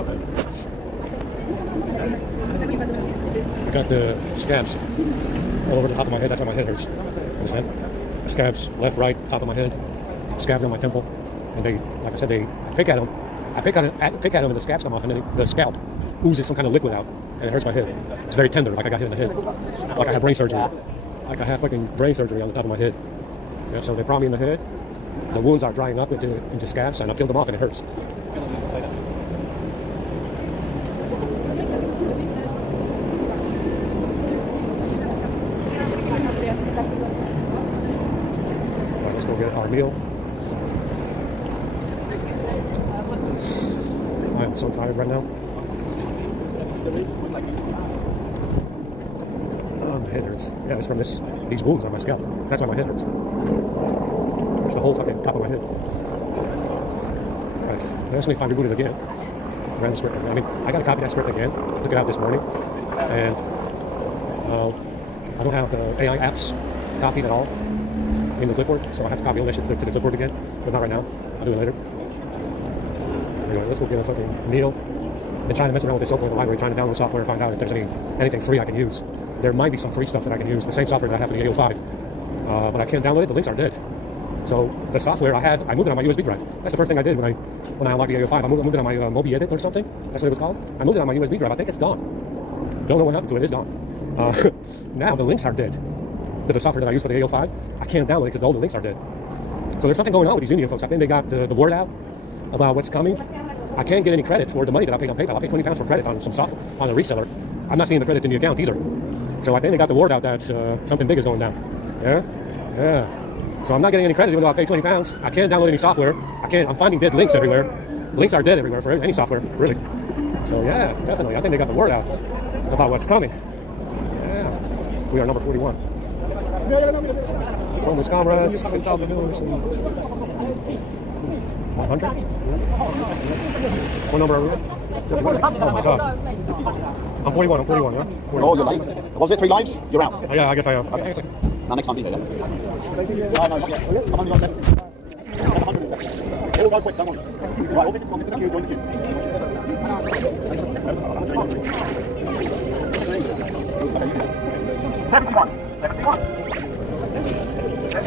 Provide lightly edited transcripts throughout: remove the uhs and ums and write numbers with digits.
I got the scabs all over the top of my head. That's why my head hurts. Understand? Scabs left, right, top of my head. Scabs on my temple. And they, like I said, I pick at them. I pick at them, and the scabs come off, and then the scalp oozes some kind of liquid out, and it hurts my head. It's very tender, like I got hit in the head, like I had brain surgery, like I had fucking brain surgery on the top of my head. Yeah, so they brought me in the head. The wounds are drying up into scabs, and I peeled them off, and it hurts. All right, let's go get our meal. I am so tired right now. My head hurts. Yeah, it's from these wounds on my scalp. That's why my head hurts. It's the whole fucking top of my head. Right. They asked me if I rebooted again. Ran the script. I mean, I got to copy that script again. I took it out this morning. And I don't have the AI apps copied at all in the clipboard. So I have to copy all that shit to the clipboard again. But not right now. I'll do it later. Anyway, let's go get a fucking meal. Been trying to mess around with this open in the library, trying to download software and find out if there's anything free I can use. There might be some free stuff that I can use, the same software that I have for the 805, but I can't download it. The links are dead. So the software I moved it on my USB drive. That's the first thing I did when I unlocked the 805. I moved it on my Mobi Edit or something. That's what it was called. I moved it on my USB drive. I think it's gone. Don't know what happened to it. It's gone. Now the links are dead. To the software that I use for the 805, I can't download it because all the links are dead. So there's something going on with these Indian folks. I think they got the word out about what's coming. I can't get any credit for the money that I paid on PayPal. I paid £20 for credit on some software, on a reseller. I'm not seeing the credit in the account either. So I think they got the word out that something big is going down. Yeah? Yeah. So I'm not getting any credit even though I paid £20. I can't download any software. I'm finding dead links everywhere. Links are dead everywhere for any software, really. So yeah, definitely. I think they got the word out about what's coming. Yeah. We are number 41. Homeless comrades, 10,000 millions. 100? What number are we at? Oh my god. I'm 41, yeah? 41. Oh, you're late. Was it 3 lives? You're out. Yeah, I guess I am. Okay. Now next time be here, yeah? No, not yet. Come on, you're on 70. 170. All go quick, come on. Right, all tickets, come on, get to the queue, join the queue. 71. 71. 71. 71.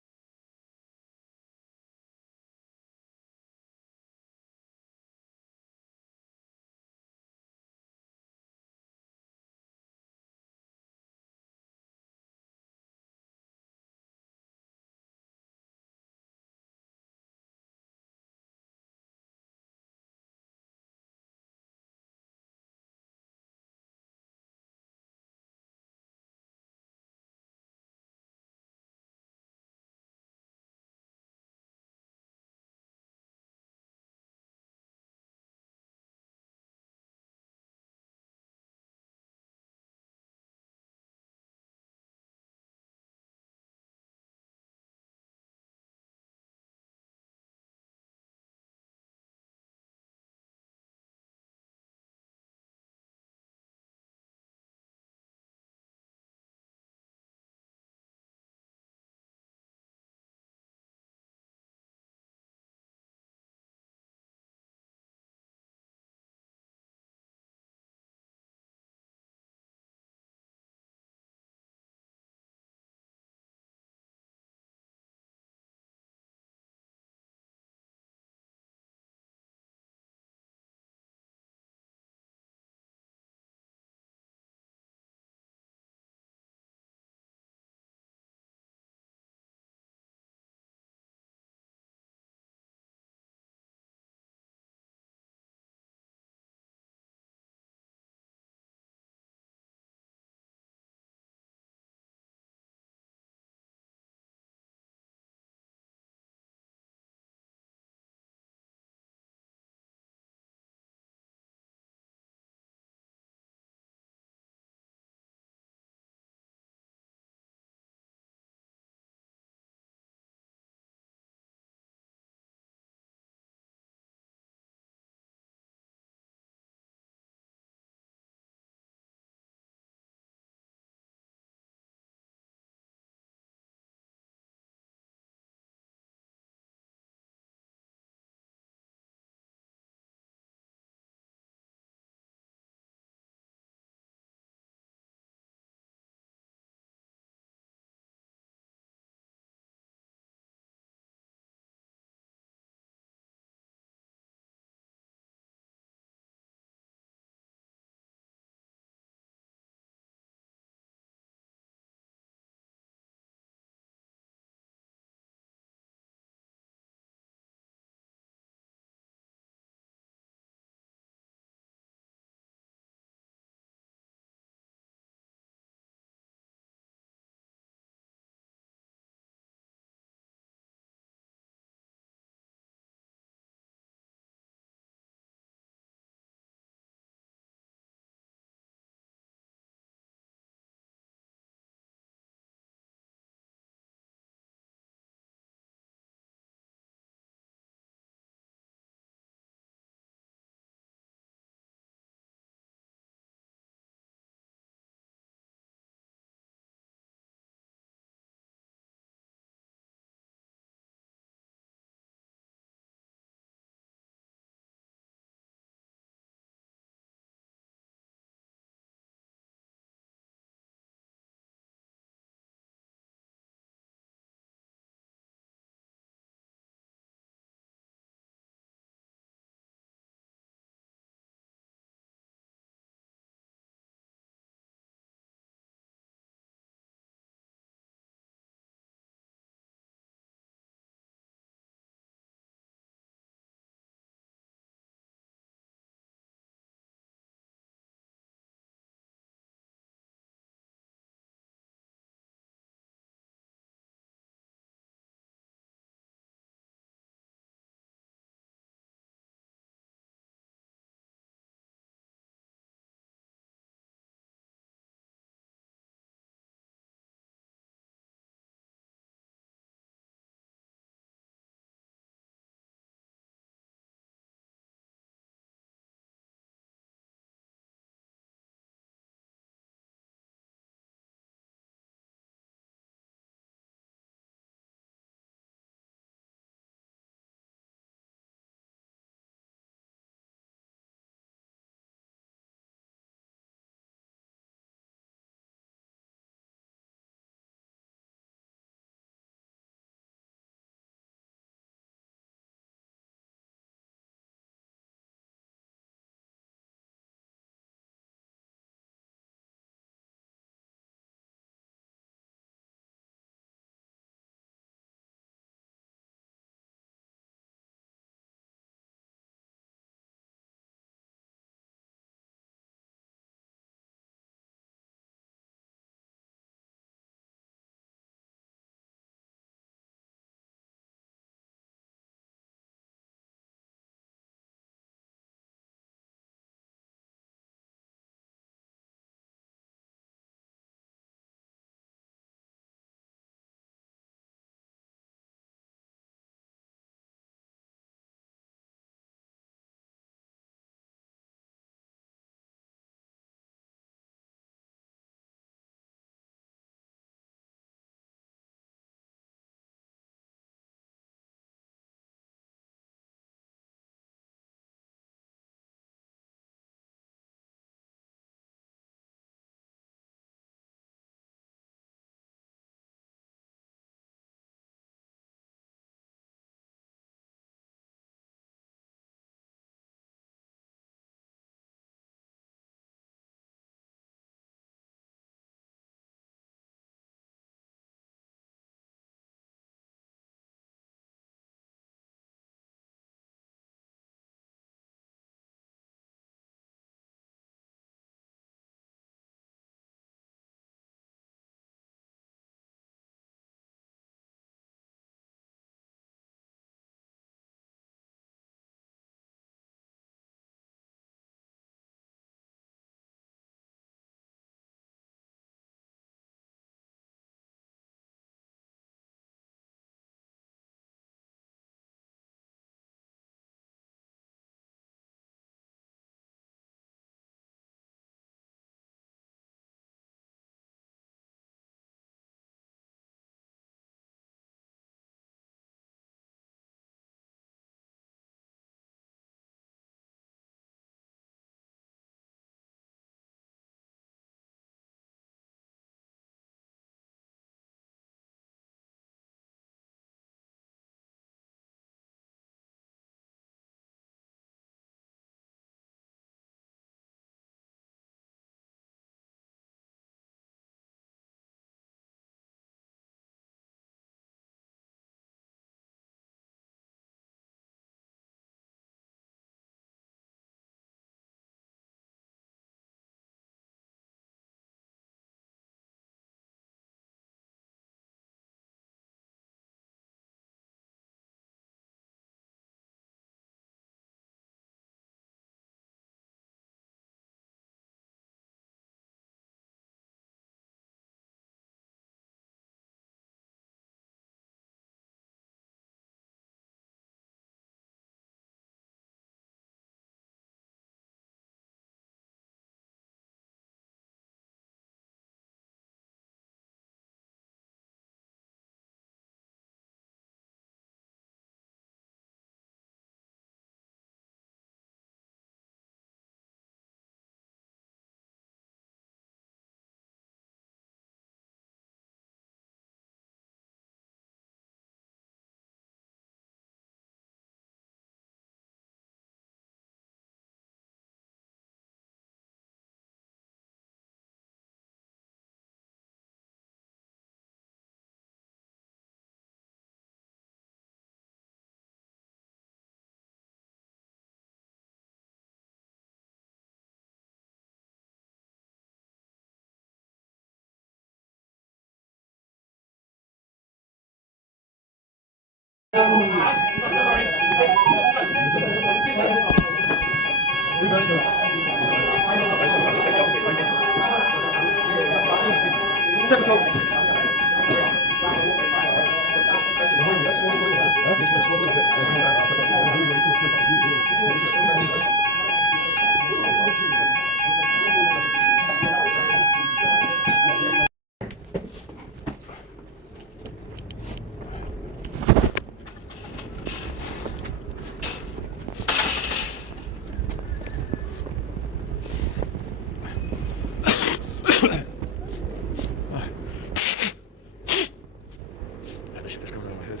This shit is coming out of my head.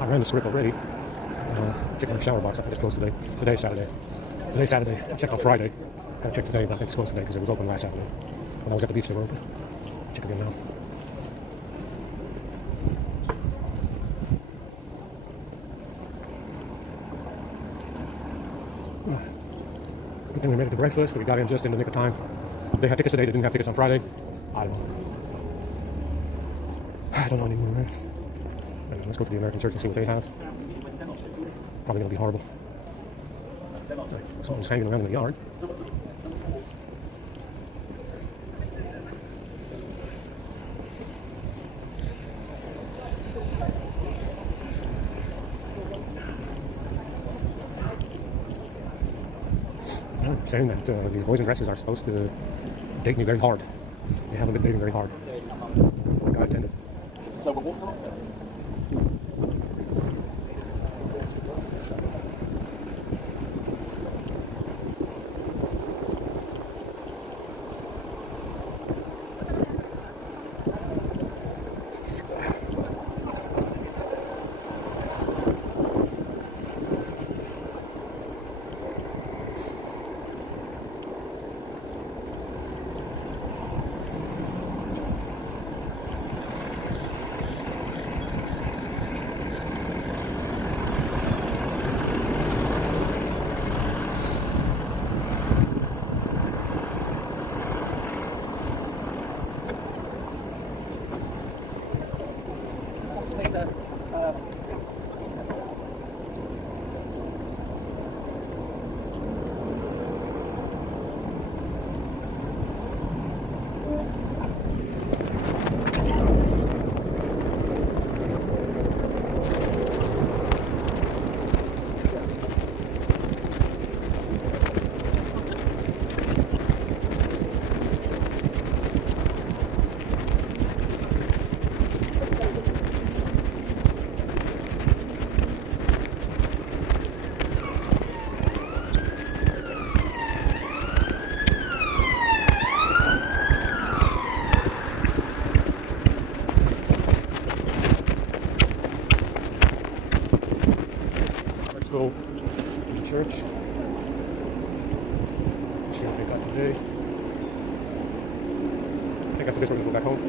I ran the script already. Checking the shower box. I think it's closed today. Today's Saturday. Today's Saturday. I checked on Friday. Gotta check today, but I think it's closed today because it was open last Saturday. When I was at the beach, they were open. Check again now. Good thing we made it to breakfast. We got in just in the nick of time. They had tickets today. They didn't have tickets on Friday. I don't know. I don't know anymore, man. Anyway, let's go to the American Church and see what they have. Probably gonna be horrible. Someone's hanging around in the yard. Saying that these boys in dresses are supposed to date me very hard. They haven't been dating very hard. Like I intended. Go to the church. See what they got today. I think after this we're gonna go back home.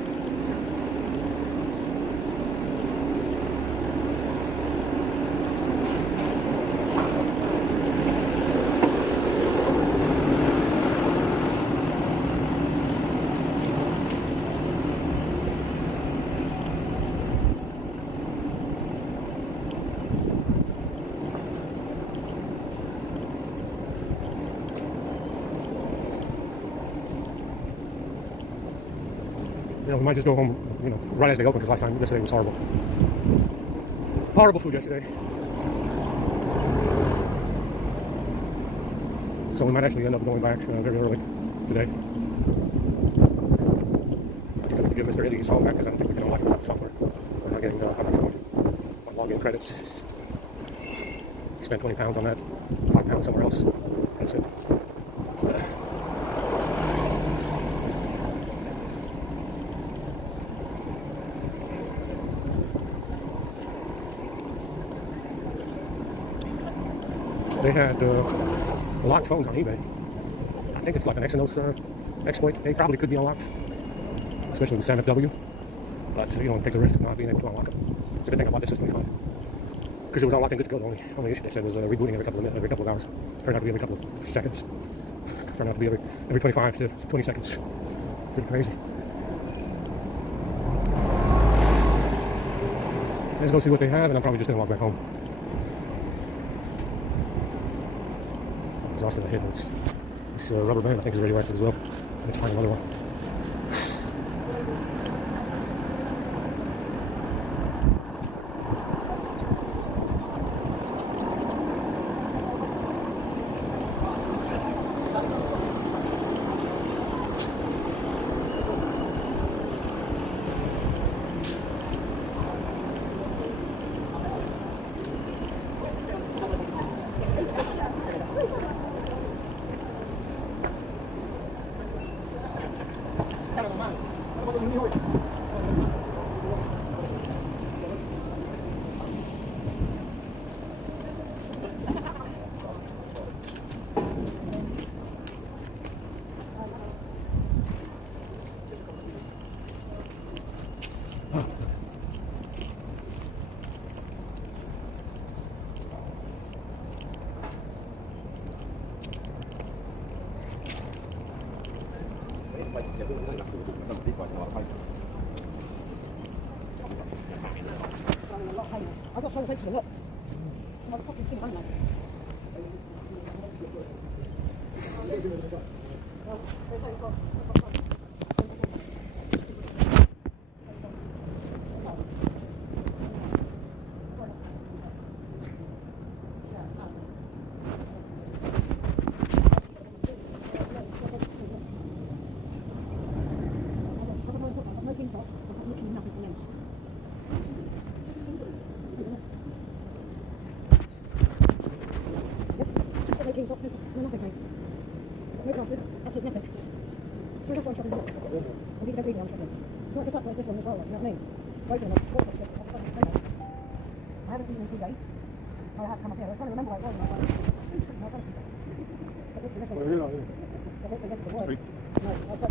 We might just go home, right as they open, because yesterday was horrible. Horrible food yesterday. So we might actually end up going back very early today. I think I'm going to give Mr. Eddie his phone back because I don't think we can unlock the software. I'm not getting login credits. Spent 20 pounds on that, 5 pounds somewhere else. That's it. They had locked phones on eBay. I think it's like an Exynos exploit. They probably could be unlocked, especially with SAN FW. But you don't take the risk of not being able to unlock them. It's a good thing I bought this system because it was all locked and good to go. The only issue they said was rebooting every couple of hours. Turned out to be every couple of seconds. Turned out to be every 25 to 20 seconds. Pretty crazy. Let's go see what they have, and I'm probably just gonna walk back home. Exhaust for the head. This rubber band I think is radioactive as well. I need to find another one. I got trying to take to look. My fucking thing, aren't I?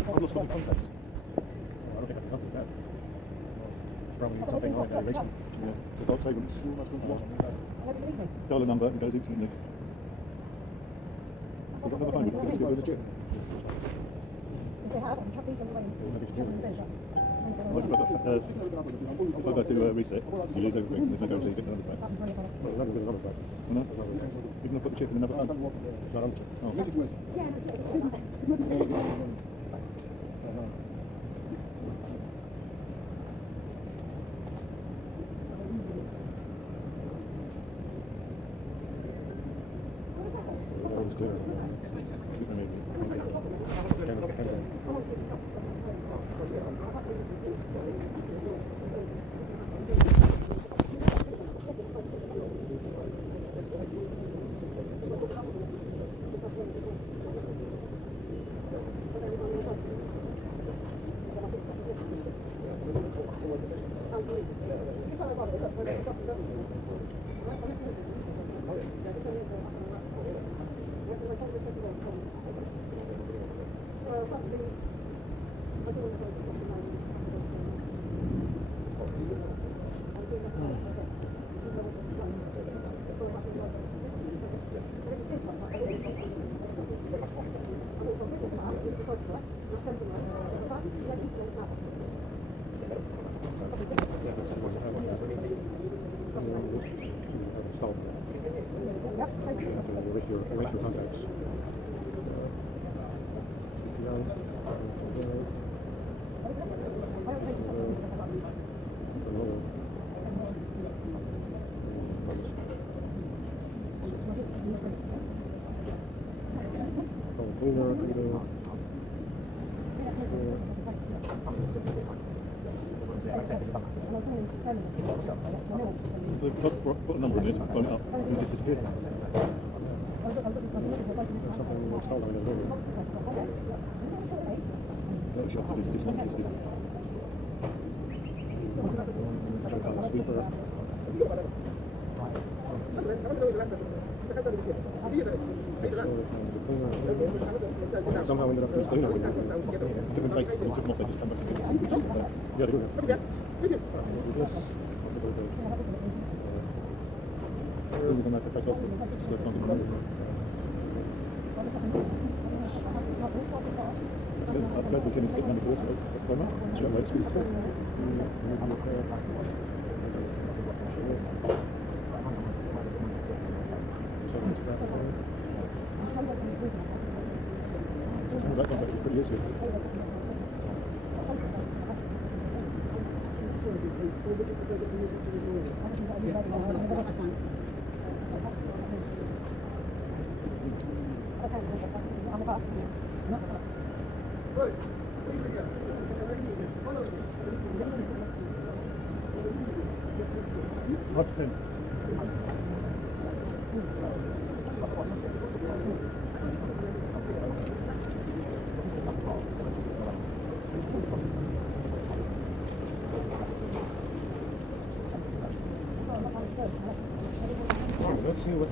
I've lost all the contacts. I don't think I can help with that. It's probably something like that racing. Yeah. The dog saving. Dial a number and goes instantly. I've got another phone with us. Let's get with the chip. If I go to reset, you lose everything. If I go to get the numbers back. No? You can put the chip in another phone. It's not on the chip. Oh. It's clear. Erase your contacts. So put a number in it, phone it up, and it just disappears. Something installed on it. That shop is just not interested. Sweeper. Somehow ended up just cleaner. It took them like, when you took them off, they just come back and get it. Yeah, they do that. Yılgızın artık kaç olsun? Zaten ondan da. That's what Tim is getting number 4, so Clement, straight away, speed. That contract is pretty useless. What's the thing? Let's see what.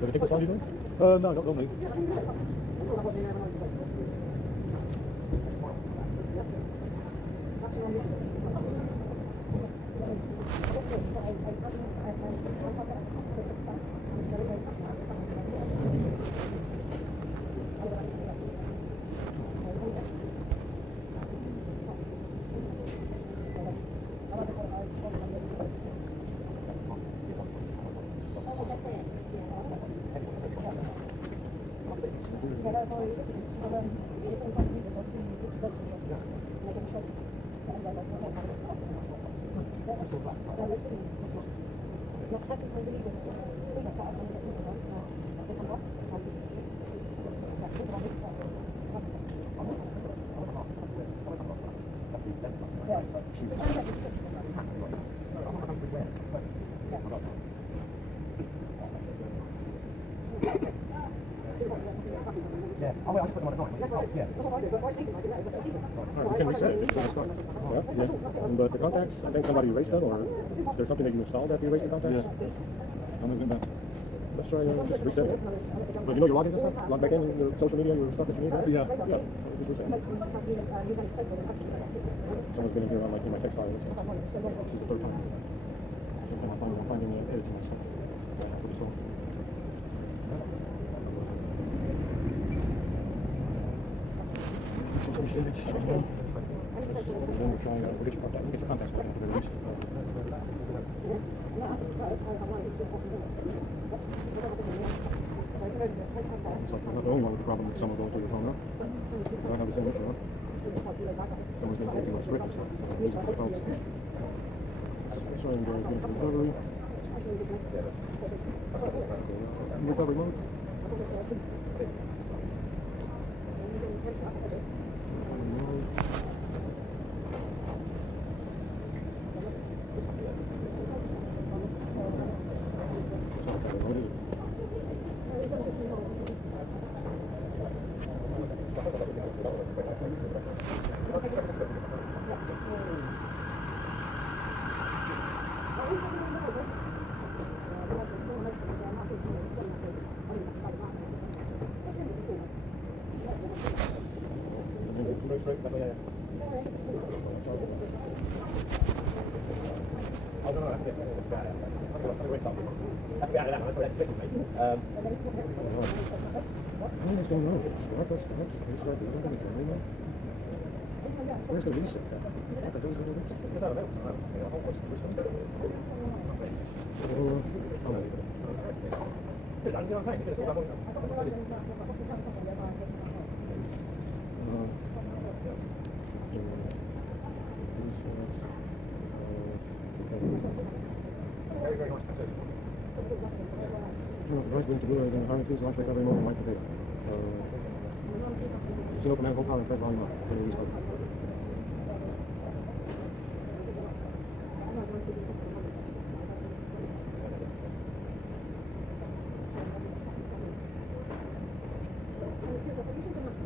Did I take this one, do you think? No, I don't think. We can reset it. Yeah. But the contacts, I think somebody erased them, or there's something that you installed after you erased the contacts. Yeah. I'm gonna go back. Let's try just reset it. But you know your logins and stuff? Log back in, your social media, your stuff that you need, right? Yeah. Yeah. Just reset it. Someone's been in here on in my text file. This is the third time. I'm finding edits in my stuff. Pretty slow. then we'll try, we'll get your contacts back at the very least. It's like I'm not the only one with the problem with someone going through your phone, huh? Because I have the same issue, huh? Someone's been taking my script and stuff. Using their phones. Showing the recovery. Recovery mode. What is it? What's going on? Where's the reset? Going to do is in high please launch recovery mode and wipe the data. Just open that whole power and press volume up. And restart.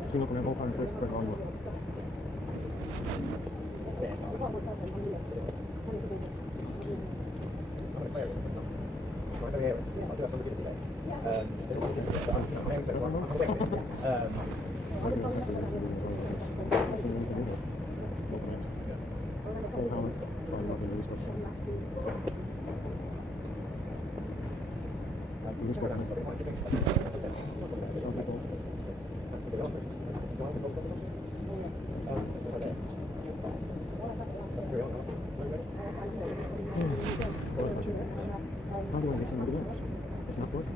Just open that whole power and press volume up. How do I get somebody else? It's not working.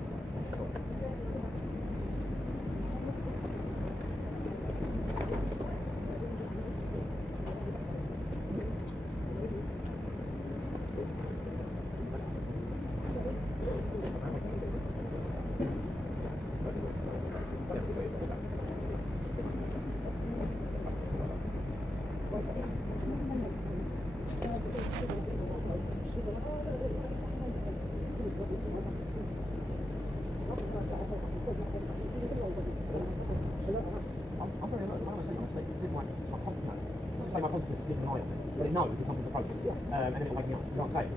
Say my positive is slipping an eye on it, but it knows if something's approaching, and then it'll wake me up. You know what I'm saying?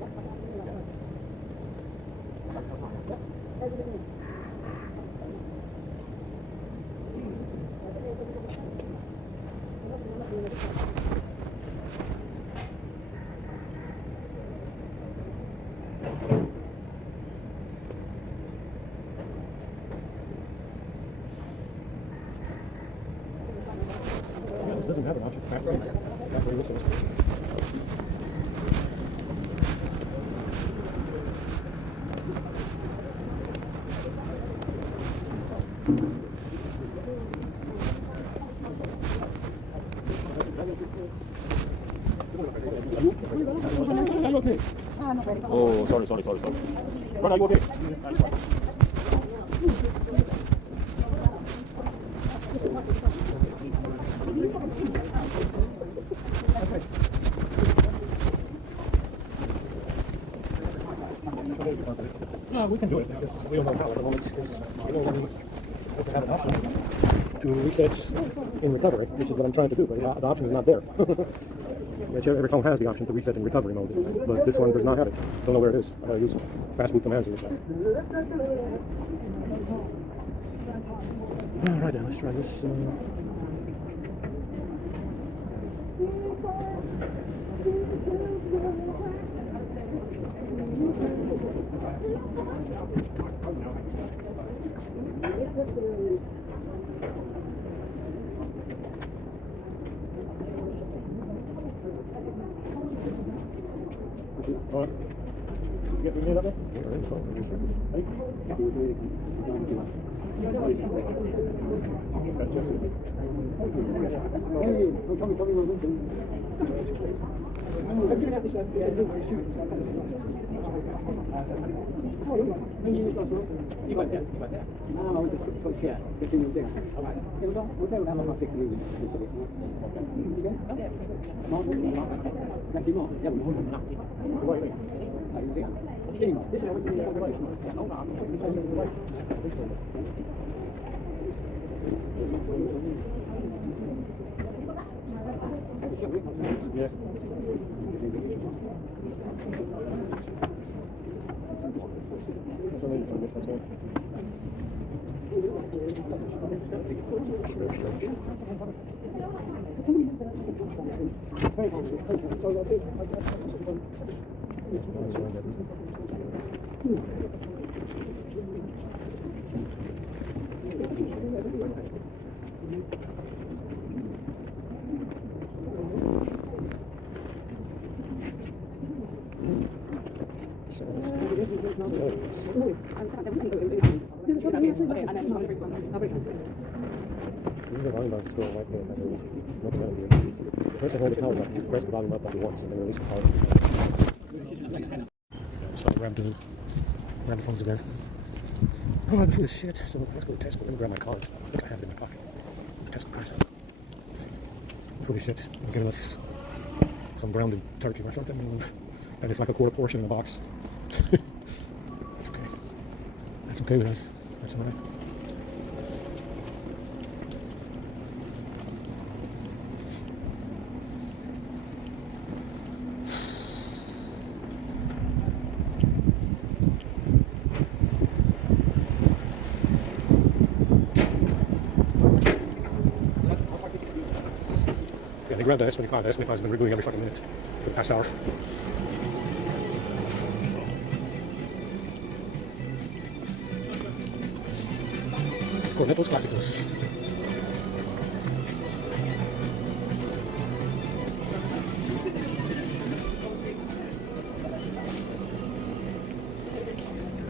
This doesn't have an option. Factory whistles. Are you okay? Oh, sorry. Brother, are you okay? No, we can do it. We don't know how at the moment. We don't have an option to reset in recovery, which is what I'm trying to do, but the option is not there. Which every phone has the option to reset in recovery mode, but this one does not have it. Don't know where it is. I use fast boot commands in this. Alright then, let's try this. Alright. You get me up there? Yeah. This is the volume button still right there. First I hold the power button, press the volume up button once, and then release the power. So I grab the phones again. Oh, the food is shit. So let's go to Tesco. Let me grab my card. I think I have it in my pocket. Tesco card. The food is shit. I'm giving us some grounded turkey or something. And it's like a quarter portion in a box. That's okay. That's okay with us. That's alright. Yeah, they grabbed the S25. The S25 has been rebooting every fucking minute for the past hour. Cornetos clásicos.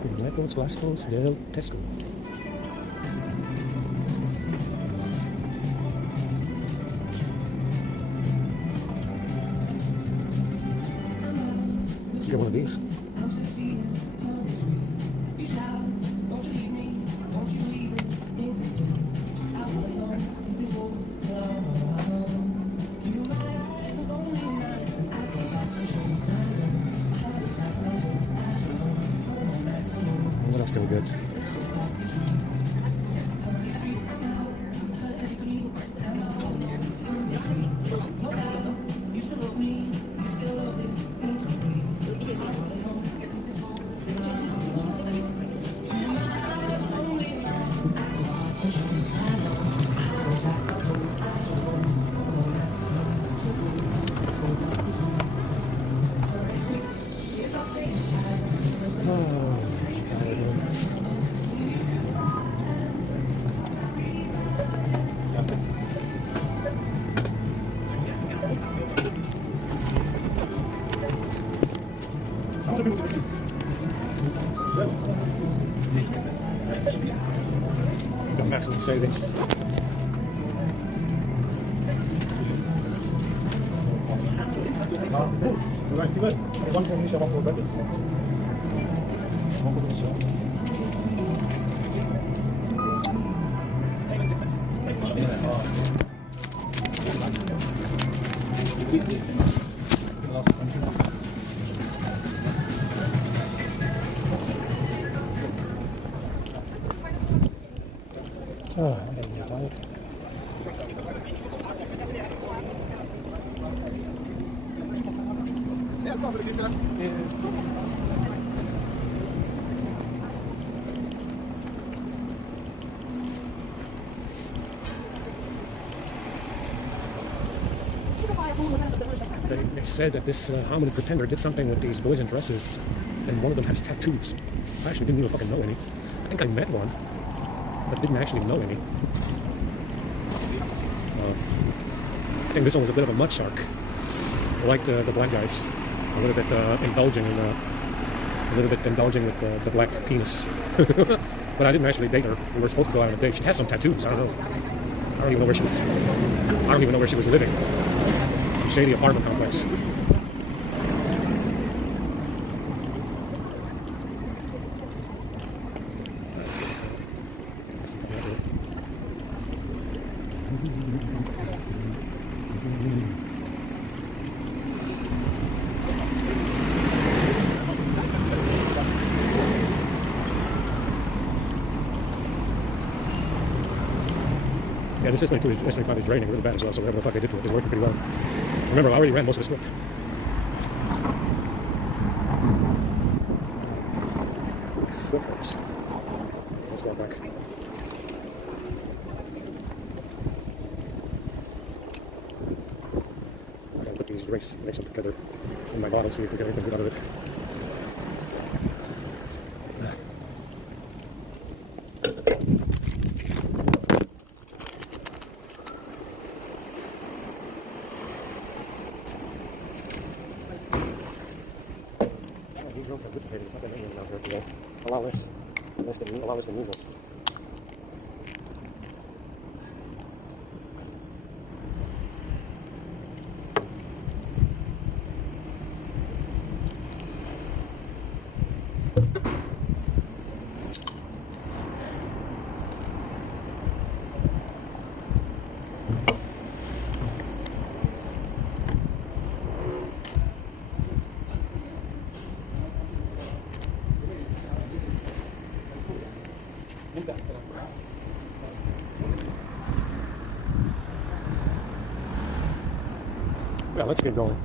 Cornetos clásicos del Tesco. Get one of these. What else can we get? Got maximum savings. Right, good. One for Misha, one for Betty. One for Misha. Oh, I'm getting tired. They said that this hominid pretender did something with these boys in dresses, and one of them has tattoos. I actually didn't even fucking know any. I think I met one, but didn't actually know any. I think this one was a bit of a mud shark, like the black guys. a little bit indulging with the black penis. But I didn't actually date her. We were supposed to go out on a date. She has some tattoos. I don't know. I don't even know where she was. I don't even know where she was living. Some shady apartment complex. Yeah, this S22 is draining really bad as well, so whatever the fuck they did to it is working pretty well. Remember, I already ran most of the script. Footprints. Let's go back. I'm gonna put these drinks, mix them together in my bottle, see if we get anything good out of it. These rooms are dissipated. It's not that many of them out there today. A lot less than usual. Yeah, let's get going.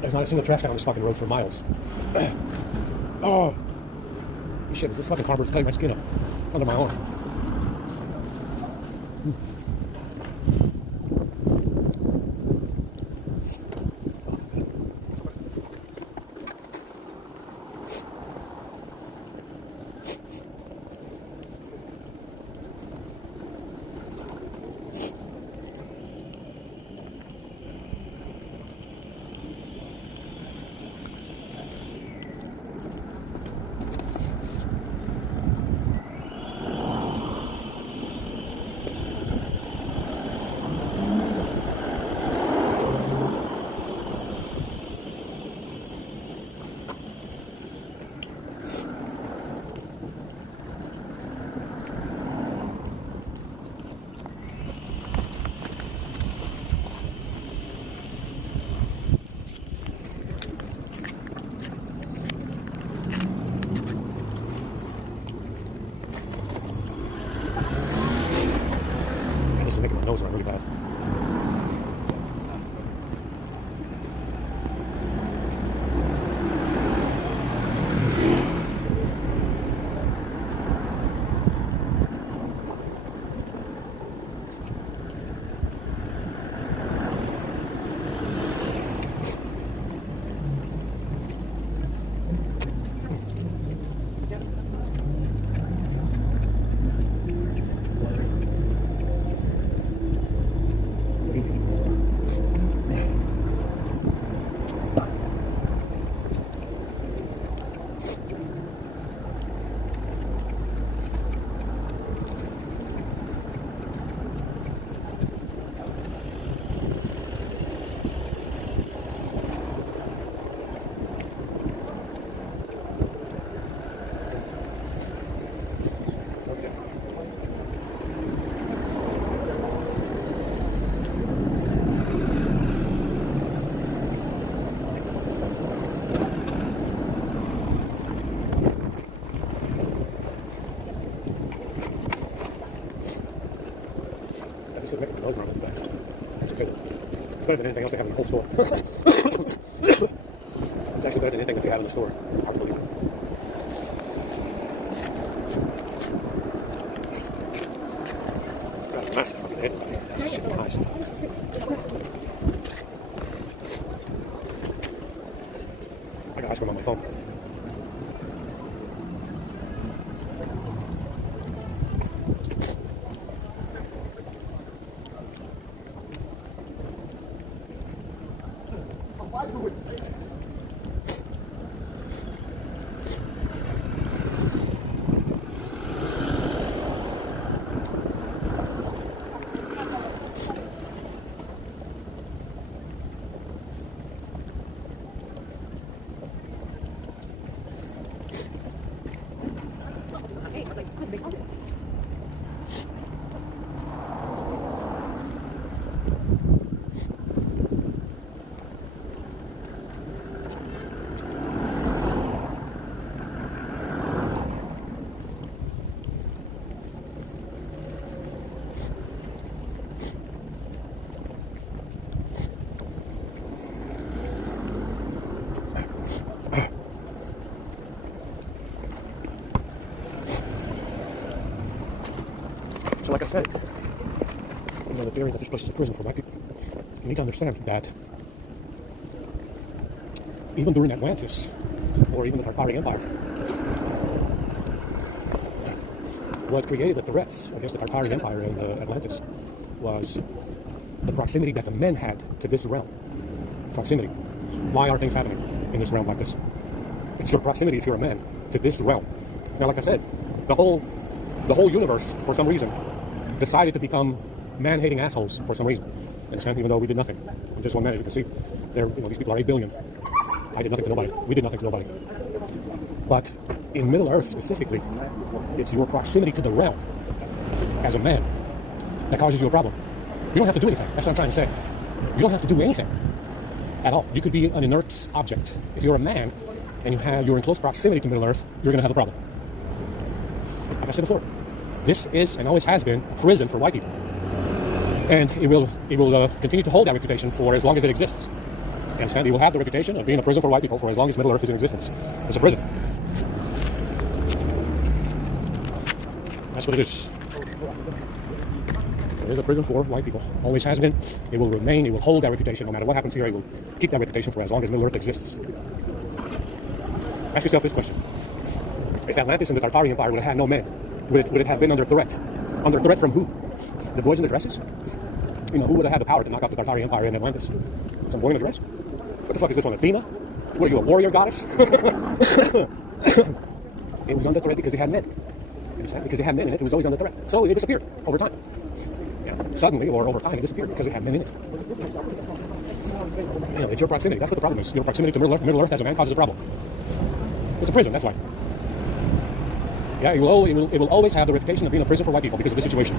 There's not a single trash can on this fucking road for miles. Oh! Shit, this fucking cardboard's cutting my skin up under my arm. This is making my nose run really bad. This is making my nose run really bad. That's okay. It's better than anything else they have in the whole store. It's actually better than anything that they have in the store. I believe it. Nice fucking hit. Nice. I got ice cream on my phone. So like I said, the theory that this place is a prison for white people, you need to understand that even during Atlantis, or even the Tartarian Empire, what created the threats against the Tartarian Empire and Atlantis was the proximity that the men had to this realm. Proximity. Why are things happening in this realm like this? It's your proximity, if you're a man, to this realm. Now, like I said, the whole universe, for some reason, decided to become man-hating assholes for some reason. Understand? Even though we did nothing. I'm just one man, as you can see. These people are 8 billion. I did nothing to nobody. We did nothing to nobody. But in Middle Earth specifically, it's your proximity to the realm as a man that causes you a problem. You don't have to do anything. That's what I'm trying to say. You don't have to do anything at all. You could be an inert object. If you're a man and you're in close proximity to Middle Earth, you're going to have a problem. Like I said before, this is and always has been a prison for white people, and it will continue to hold that reputation for as long as it exists. You understand? It will have the reputation of being a prison for white people for as long as Middle Earth is in existence. It's a prison. That's what it is. It is a prison for white people. Always has been. It will remain. It will hold that reputation no matter what happens here. It will keep that reputation for as long as Middle Earth exists. Ask yourself this question: if Atlantis and the Tartarian Empire would have had no men, would it have been under threat? Under threat from who? The boys in the dresses? Who would have had the power to knock out the Tartarian Empire in Atlantis? Some boy in a dress? What the fuck is this one, Athena? What are you, a warrior goddess? It was under threat because it had men. You understand? Because it had men in it, it was always under threat. So it disappeared over time. Suddenly, or over time, it disappeared because it had men in it. It's your proximity. That's what the problem is. Your proximity to Middle Earth as a man causes a problem. It's a prison, that's why. Yeah, it will always have the reputation of being a prison for white people because of this situation.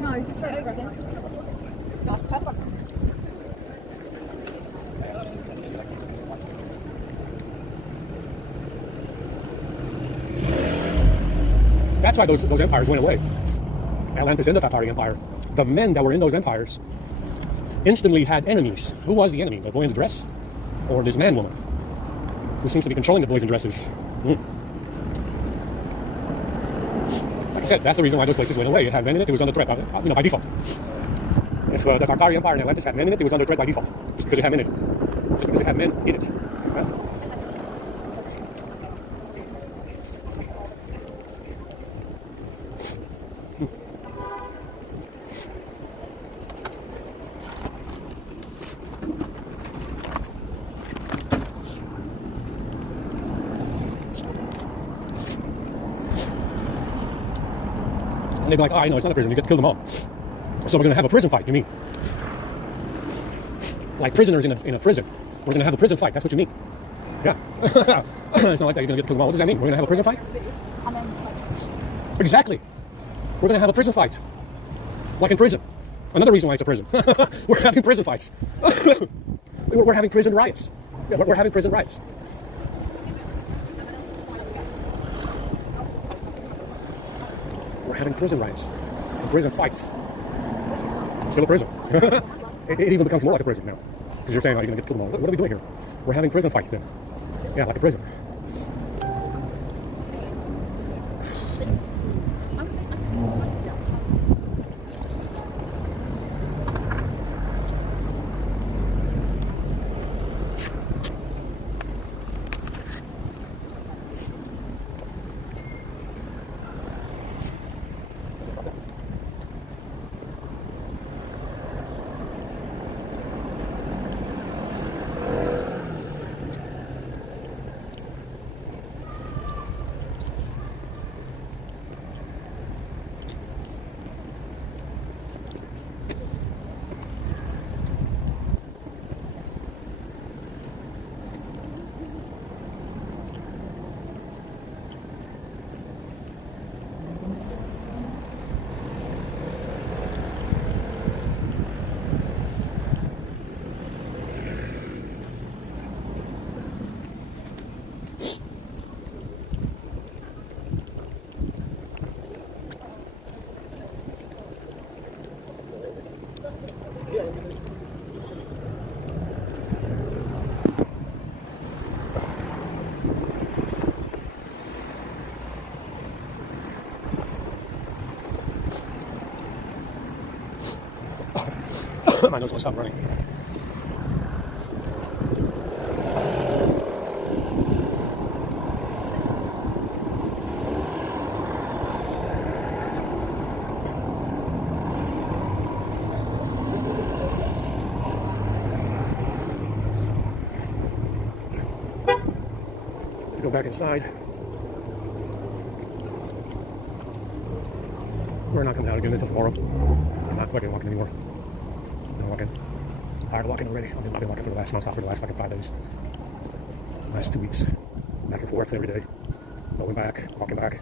No, you can start over again. Got top up. That's why those empires went away. Atlantis and the Tartarian Empire. The men that were in those empires instantly had enemies. Who was the enemy? The boy in the dress? Or this man-woman? Who seems to be controlling the boys in dresses? Like I said, that's the reason why those places went away. It had men in it, it was under threat by default. If the Tartarian Empire and Atlantis had men in it, it was under threat by default. Just because it had men in it. Just because it had men in it. Right? And they'd be like, oh, I know, it's not a prison, you get to kill them all. So we're going to have a prison fight, you mean? Like prisoners in a prison. We're going to have a prison fight, that's what you mean. Yeah. It's not like that, you're going to get to kill them all. What does that mean? We're going to have a prison fight? Exactly. We're going to have a prison fight. Like in prison. Another reason why it's a prison. We're having prison fights. We're having prison riots. Yeah, we're having prison riots. We're having prison riots. Prison fights. Still a prison. it even becomes more like a prison now. Because you're saying, oh, you're going to get killed tomorrow. What are we doing here? We're having prison fights then. Yeah, like a prison. My nose won't stop running. Go back inside. We're not coming out again until tomorrow. I'm not fucking walking anymore. I'm walking. I'm tired of walking already. I've been walking for the last month, for the last fucking 5 days. Last 2 weeks. Back and forth every day. Going back, walking back.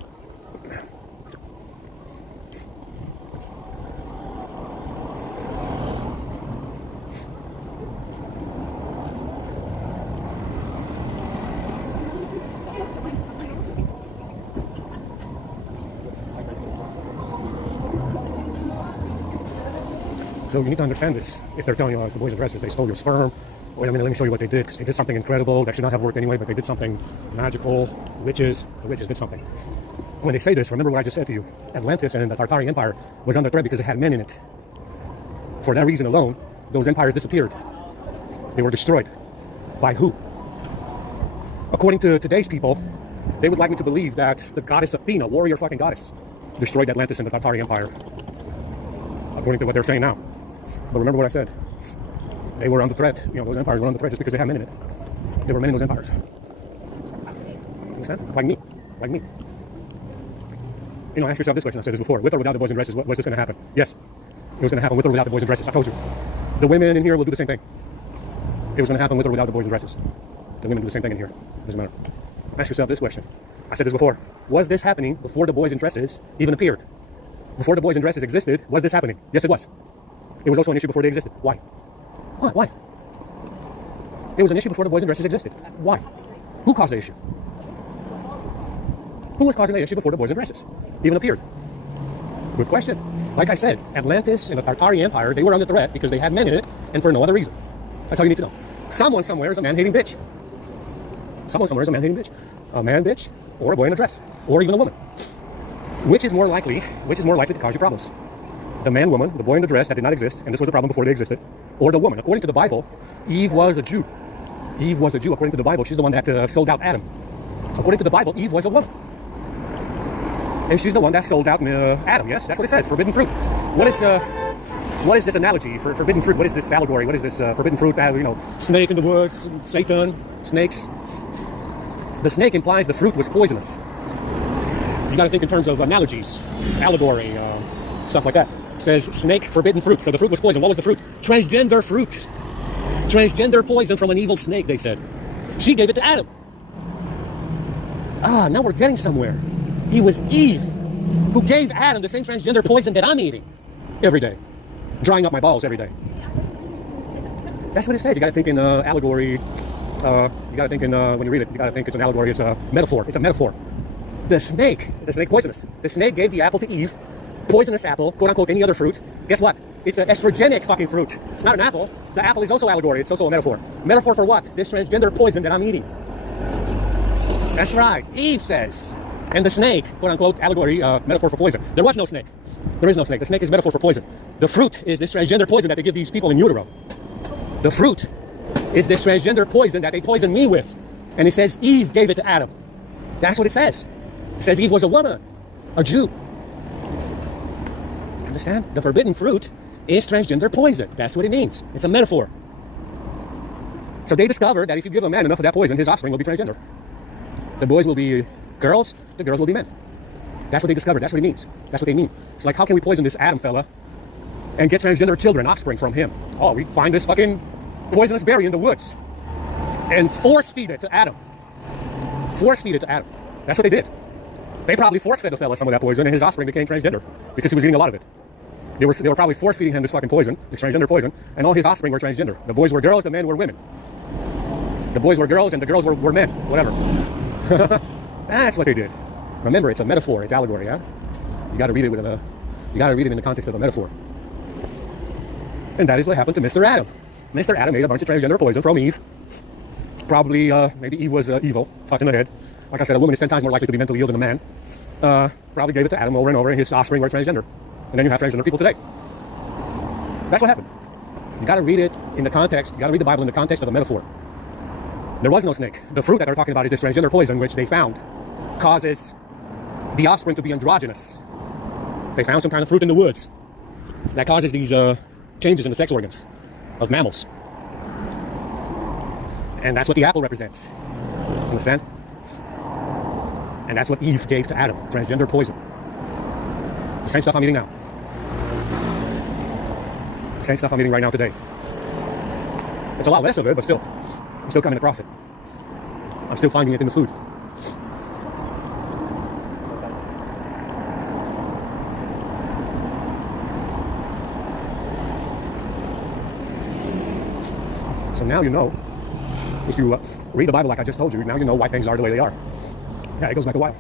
So you need to understand this. If they're telling you, oh, it's the boys in dresses, they stole your sperm. Wait a minute, let me show you what they did. Because they did something incredible that should not have worked anyway, but they did something magical. The witches did something. When they say this, remember what I just said to you. Atlantis and the Tartarian Empire was under threat because it had men in it. For that reason alone, those empires disappeared. They were destroyed. By who? According to today's people, they would like me to believe that the goddess Athena, warrior fucking goddess, destroyed Atlantis and the Tartarian Empire. According to what they're saying now. But remember what I said. They were under threat. You know, those empires were under threat just because they had men in it. There were men in those empires. Understand? Like me. Like me. You know, ask yourself this question. I said this before. With or without the boys in dresses, what's this going to happen? Yes. It was going to happen with or without the boys in dresses. I told you. The women in here will do the same thing. It was going to happen with or without the boys in dresses. The women do the same thing in here. Doesn't matter. Ask yourself this question. I said this before. Was this happening before the boys in dresses even appeared? Before the boys in dresses existed, was this happening? Yes, it was. It was also an issue before they existed. Why? Why? It was an issue before the boys in dresses existed. Why? Who caused the issue? Who was causing the issue before the boys in dresses even appeared? Good question. Like I said, Atlantis and the Tartarian Empire, they were under threat because they had men in it and for no other reason. That's all you need to know. Someone somewhere is a man-hating bitch. Someone somewhere is a man-hating bitch. A man bitch, or a boy in a dress, or even a woman. Which is more likely to cause you problems? The man, woman, the boy in the dress that did not exist, and this was a problem before they existed, or the woman. According to the Bible, Eve was a Jew. Eve was a Jew. According to the Bible, she's the one that sold out Adam. According to the Bible, Eve was a woman. And she's the one that sold out Adam, yes? That's what it says, forbidden fruit. What is this analogy for forbidden fruit? What is this allegory? What is this forbidden fruit? Snake in the woods, Satan, snakes. The snake implies the fruit was poisonous. You got to think in terms of analogies, allegory, stuff like that. It says snake, forbidden fruit. So the fruit was poison. What was the fruit? Transgender fruit. Transgender poison from an evil snake, they said. She gave it to Adam. Now we're getting somewhere. It was Eve who gave Adam the same transgender poison that I'm eating every day. Drying up my balls every day. That's what it says. You got to think in allegory. You got to think in, when you read it, you got to think it's an allegory. It's a metaphor. It's a metaphor. The snake poisonous. The snake gave the apple to Eve poisonous apple, quote unquote, any other fruit, guess what? It's an estrogenic fucking fruit. It's not an apple. The apple is also allegory. It's also a metaphor. Metaphor for what? This transgender poison that I'm eating. That's right. Eve says. And the snake, quote unquote, allegory, metaphor for poison. There was no snake. There is no snake. The snake is metaphor for poison. The fruit is this transgender poison that they give these people in utero. The fruit is this transgender poison that they poison me with. And it says Eve gave it to Adam. That's what it says. It says Eve was a woman, a Jew. Understand? The forbidden fruit is transgender poison. That's what it means. It's a metaphor. So they discovered that if you give a man enough of that poison, his offspring will be transgender. The boys will be girls, the girls will be men. That's what they discovered. That's what it means. That's what they mean. It's like, how can we poison this Adam fella and get transgender children, offspring from him? Oh, we find this fucking poisonous berry in the woods and force feed it to Adam. Force feed it to Adam. That's what they did. They probably force fed the fella some of that poison and his offspring became transgender because he was eating a lot of it. They were probably force feeding him this fucking poison, this transgender poison, and all his offspring were transgender. The boys were girls, the men were women. The boys were girls and the girls were men, whatever. That's what they did. Remember, it's a metaphor, it's allegory, yeah? You gotta read it in the context of a metaphor. And that is what happened to Mr. Adam. Mr. Adam made a bunch of transgender poison from Eve. Probably, maybe Eve was evil, fucked in the head. Like I said, a woman is 10 times more likely to be mentally ill than a man. Probably gave it to Adam over and over, and his offspring were transgender. And then you have transgender people today. That's what happened. You gotta read it in the context, you gotta read the Bible in the context of a metaphor. There was no snake. The fruit that they're talking about is this transgender poison, which they found causes the offspring to be androgynous. They found some kind of fruit in the woods that causes these changes in the sex organs of mammals. And that's what the apple represents. Understand? And that's what Eve gave to Adam, transgender poison. The same stuff I'm eating now. The same stuff I'm eating right now today. It's a lot less of it, but still. I'm still coming across it. I'm still finding it in the food. So now you know, if you read the Bible like I just told you, now you know why things are the way they are. Yeah, it goes back a while.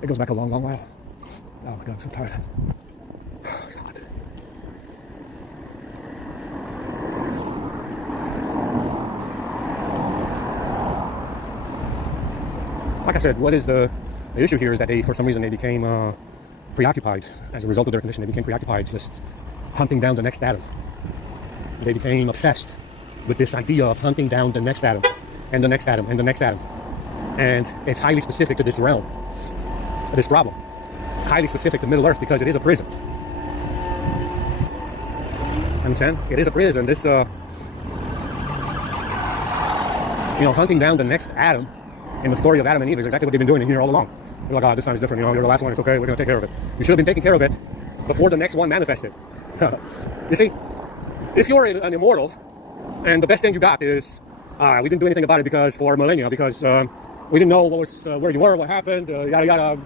It goes back a long, long while. Oh my God, I'm so tired. It's hot. Like I said, what is the issue here is that they, for some reason, they became preoccupied. As a result of their condition, they became preoccupied just hunting down the next Adam. They became obsessed with this idea of hunting down the next Adam, and the next Adam, and the next Adam. And it's highly specific to this realm, this problem. Highly specific to Middle Earth because it is a prison. Understand? It is a prison. This, hunting down the next Adam in the story of Adam and Eve is exactly what they've been doing in here all along. They're like, oh, this time is different. You're the last one. It's okay. We're going to take care of it. You should have been taking care of it before the next one manifested. You see, if you're an immortal, and the best thing you got is, we didn't do anything about it because for millennia, because we didn't know what was where you were, what happened, yada yada.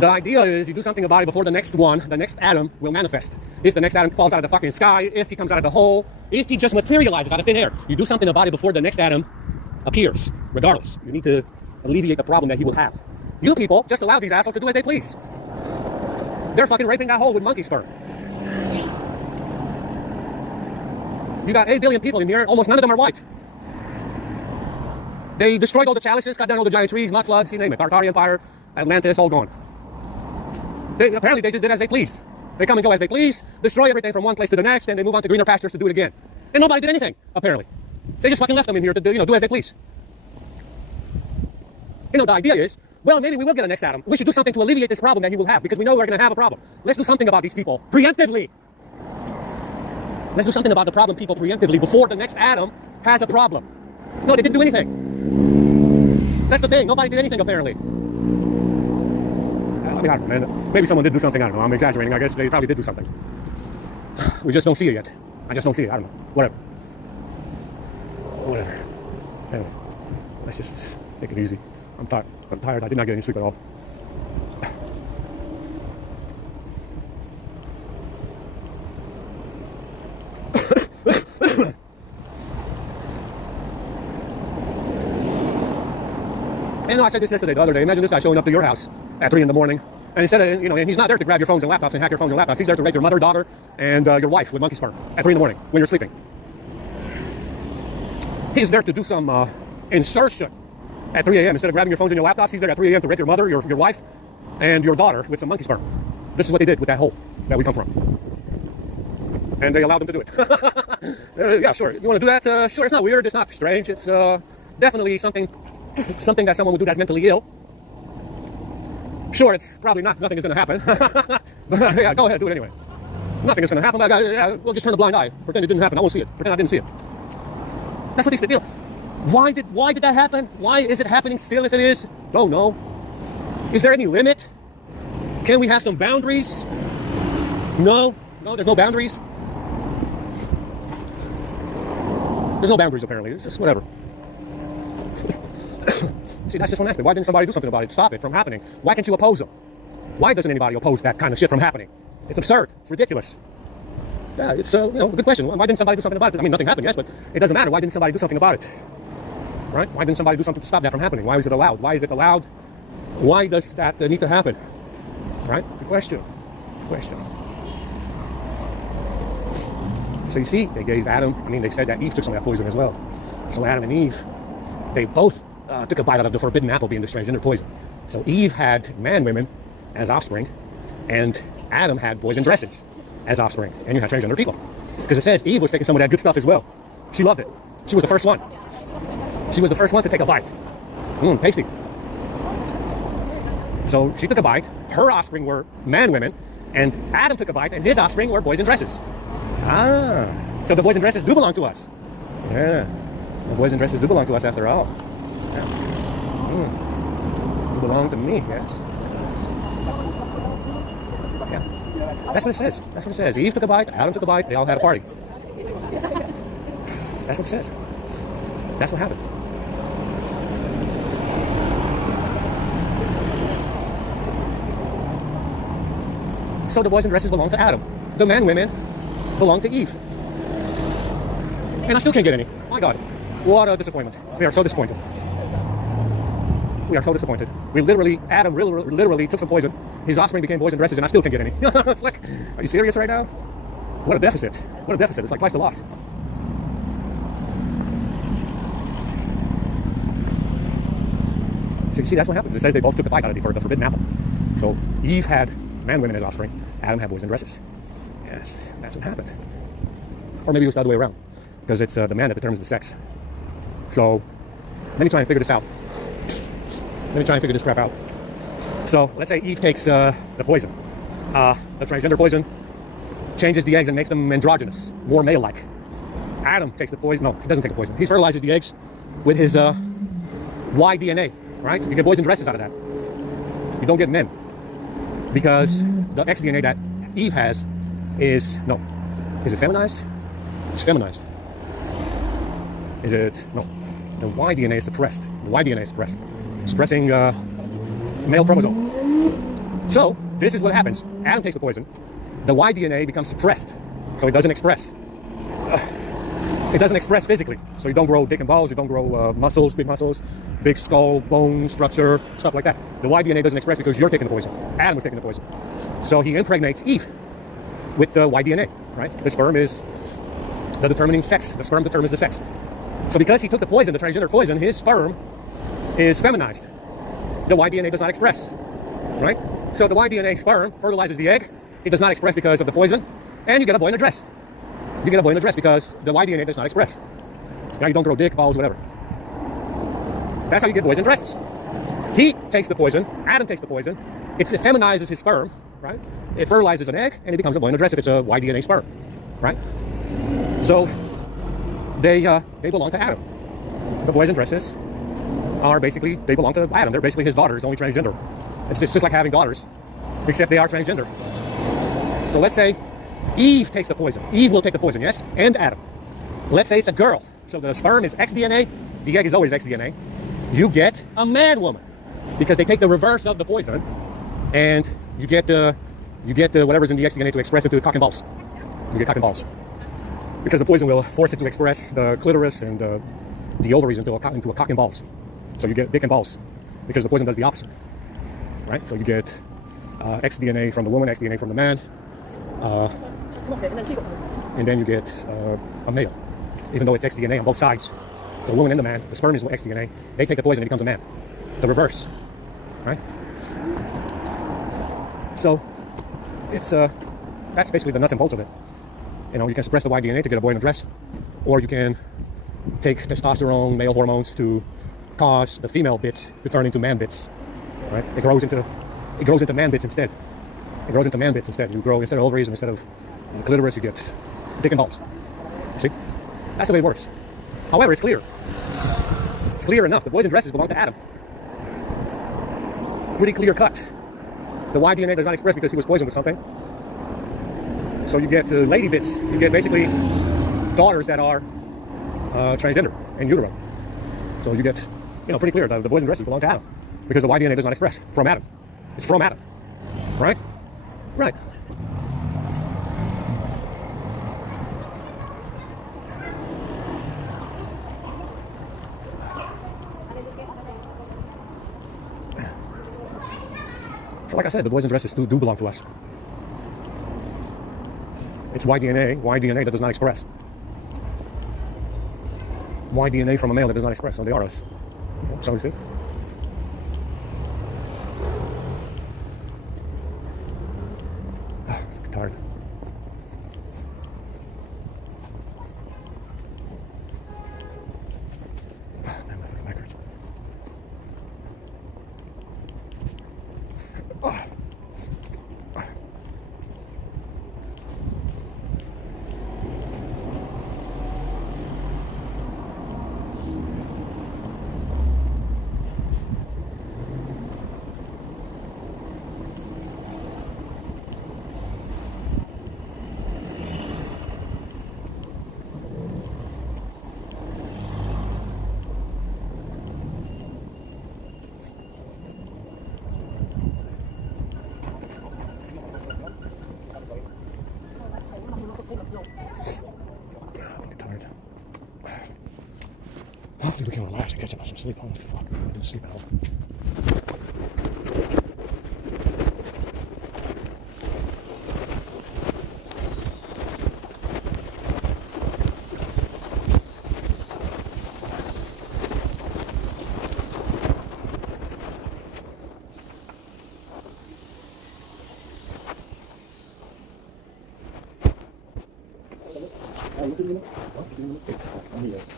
The idea is you do something about it before the next one, the next Adam, will manifest. If the next Adam falls out of the fucking sky, if he comes out of the hole, if he just materializes out of thin air, you do something about it before the next Adam appears. Regardless, you need to alleviate the problem that he will have. You people just allow these assholes to do as they please. They're fucking raping that hole with monkey sperm. You got 8 billion people in here, almost none of them are white. They destroyed all the chalices, cut down all the giant trees, mud floods, you name it. Tartarian Empire, Atlantis, all gone. Apparently they just did as they pleased. They come and go as they please, destroy everything from one place to the next, and they move on to greener pastures to do it again. And nobody did anything, apparently. They just fucking left them in here to do as they please. The idea is, well, maybe we will get a next Adam. We should do something to alleviate this problem that he will have, because we know we're going to have a problem. Let's do something about these people, preemptively. Let's do something about the problem people preemptively before the next Adam has a problem. No, they didn't do anything. That's the thing. Nobody did anything, apparently. I mean, I don't know, man. Maybe someone did do something. I don't know. I'm exaggerating. I guess they probably did do something. We just don't see it yet. I just don't see it. I don't know. Whatever. Anyway, let's just take it easy. I'm tired. I did not get any sleep at all. And I said this yesterday, the other day. Imagine this guy showing up to your house at 3 in the morning And instead of, and he's not there to grab your phones and laptops and hack your phones and laptops. He's there to rape your mother, daughter, and your wife with monkey sperm at 3 in the morning when you're sleeping. He's there to do some insertion at 3 a.m. Instead of grabbing your phones and your laptops, he's there at 3 a.m. to rape your mother, your wife, and your daughter with some monkey sperm. This is what they did with that hole that we come from. And they allowed them to do it. Yeah, sure. You want to do that? Sure, it's not weird. It's not strange. It's definitely something that someone would do that's mentally ill. Sure, it's probably not. Nothing is going to happen. But yeah, go ahead, do it anyway. Nothing is going to happen. Yeah, we'll just turn a blind eye. Pretend it didn't happen. I won't see it. Pretend I didn't see it. That's what these people. Why did that happen? Why is it happening still? If it is, don't know. Is there any limit? Can we have some boundaries? No, there's no boundaries. There's no boundaries apparently. It's just whatever. See, that's just one aspect. Why didn't somebody do something about it? Stop it from happening. Why can't you oppose them? Why doesn't anybody oppose that kind of shit from happening? It's absurd. It's ridiculous. Yeah, it's a good question. Why didn't somebody do something about it? I mean, nothing happened, yes, but it doesn't matter. Why didn't somebody do something about it? Right? Why didn't somebody do something to stop that from happening? Why is it allowed? Why is it allowed? Why does that need to happen? Right? Good question. Good question. So you see, they gave Adam, they said that Eve took some of that poison as well. So Adam and Eve, they both took a bite out of the forbidden apple, being the transgender poison. So Eve had man-women as offspring, and Adam had boys and dresses as offspring, and you had transgender people. Because it says Eve was taking some of that good stuff as well. She loved it. She was the first one. She was the first one to take a bite. Tasty. So she took a bite. Her offspring were man-women, and Adam took a bite, and his offspring were boys and dresses. So the boys and dresses do belong to us. Yeah, the boys and dresses do belong to us after all. Yeah. They belong to me, yes. Yeah. That's what it says. That's what it says. Eve took a bite, Adam took a bite, they all had a party. That's what it says. That's what happened. So the boys and dresses belong to Adam. The man-women belong to Eve. And I still can't get any. My God. What a disappointment. We are so disappointed. We are so disappointed. Adam literally took some poison. His offspring became boys and dresses, and I still can't get any. It's like, are you serious right now? What a deficit. What a deficit. It's like twice the loss. So you see, that's what happens. It says they both took a bite out of the forbidden apple. So Eve had man-women as offspring. Adam had boys and dresses. Yes, that's what happened. Or maybe it was the other way around, because it's the man that determines the sex. So let me try and figure this out. Let me try and figure this crap out. So let's say Eve takes the poison. The transgender poison changes the eggs and makes them androgynous, more male-like. Adam takes the poison. No, he doesn't take the poison. He fertilizes the eggs with his Y DNA, right? You get boys and dresses out of that. You don't get men, because the X DNA that Eve has is it feminized? It's feminized. Is it? No. The Y DNA is suppressed. The Y DNA is suppressed. Suppressing male chromosome. So, this is what happens. Adam takes the poison. The Y DNA becomes suppressed. So it doesn't express. It doesn't express physically. So you don't grow dick and balls, you don't grow muscles, big skull, bone structure, stuff like that. The Y DNA doesn't express because you're taking the poison. Adam was taking the poison. So he impregnates Eve with the Y DNA, right? The sperm is the determining sex. The sperm determines the sex. So because he took the poison, the transgender poison, his sperm is feminized. The Y DNA does not express, right? So the Y DNA sperm fertilizes the egg. It does not express because of the poison, and you get a boy in a dress. You get a boy in a dress because the Y DNA does not express. Now you don't grow dick, balls, whatever. That's how you get boys in dresses. He takes the poison, Adam takes the poison, it feminizes his sperm, right? It fertilizes an egg, and it becomes a boy in a dress if it's a Y DNA sperm, right? So they belong to Adam. The boys in dresses are basically, they belong to Adam. They're basically his daughters, only transgender. It's just like having daughters, except they are transgender. So let's say Eve takes the poison. Eve will take the poison, yes? And Adam. Let's say it's a girl. So the sperm is X DNA. The egg is always X DNA. You get a man woman, because they take the reverse of the poison, and you get whatever's in the X DNA to express it to the cock and balls. You get cock and balls, because the poison will force it to express the clitoris and the ovaries into a cock and balls. So you get dick and balls, because the poison does the opposite, right? So you get X DNA from the woman, X DNA from the man, and then you get a male. Even though it's X DNA on both sides, the woman and the man, the sperm is X DNA. They take the poison, it becomes a man. The reverse, right? So it's that's basically the nuts and bolts of it. You know, you can suppress the Y DNA to get a boy in a dress, or you can take testosterone, male hormones to cause the female bits to turn into man bits. Right? It grows into man bits instead. It grows into man bits instead. You grow, instead of ovaries and instead of clitoris, you get dick and balls. See? That's the way it works. However, it's clear. It's clear enough. The boys in dresses belong to Adam. Pretty clear cut. The Y DNA does not express because he was poisoned with something. So you get lady bits. You get basically daughters that are transgender in utero. So you get, you know, pretty clear. The boys in dresses belong to Adam because the Y DNA does not express from Adam. It's from Adam. Right? Right. So like I said, the boys in dresses do belong to us. It's Y DNA that does not express. Y DNA from a male that does not express, so they are us. So you see? I'm tired. Man, my fucking back hurts. Hopefully we can relax and catch up on some sleep. Holy fuck, I'm gonna sleep at home.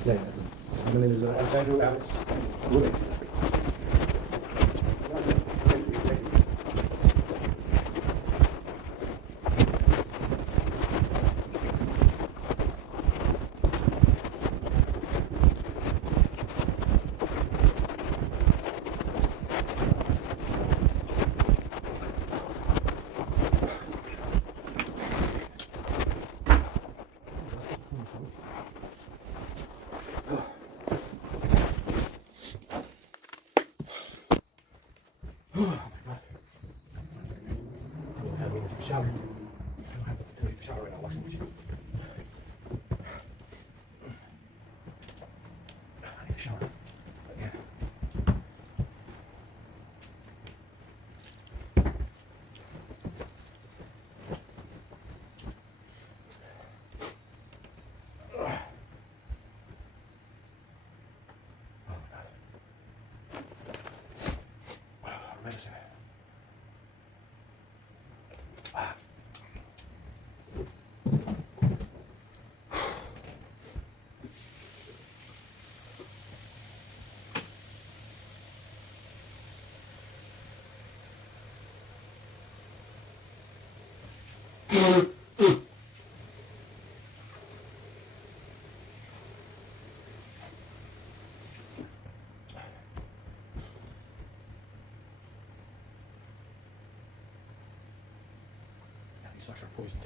Yeah. My name is Alexander Alex Woodley. Oh my god. I don't have any shower. I don't have to shower right now. Washing machine. I need a shower. Yeah. Medicine. These socks are poisoned.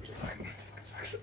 These are fine. Fucking socks.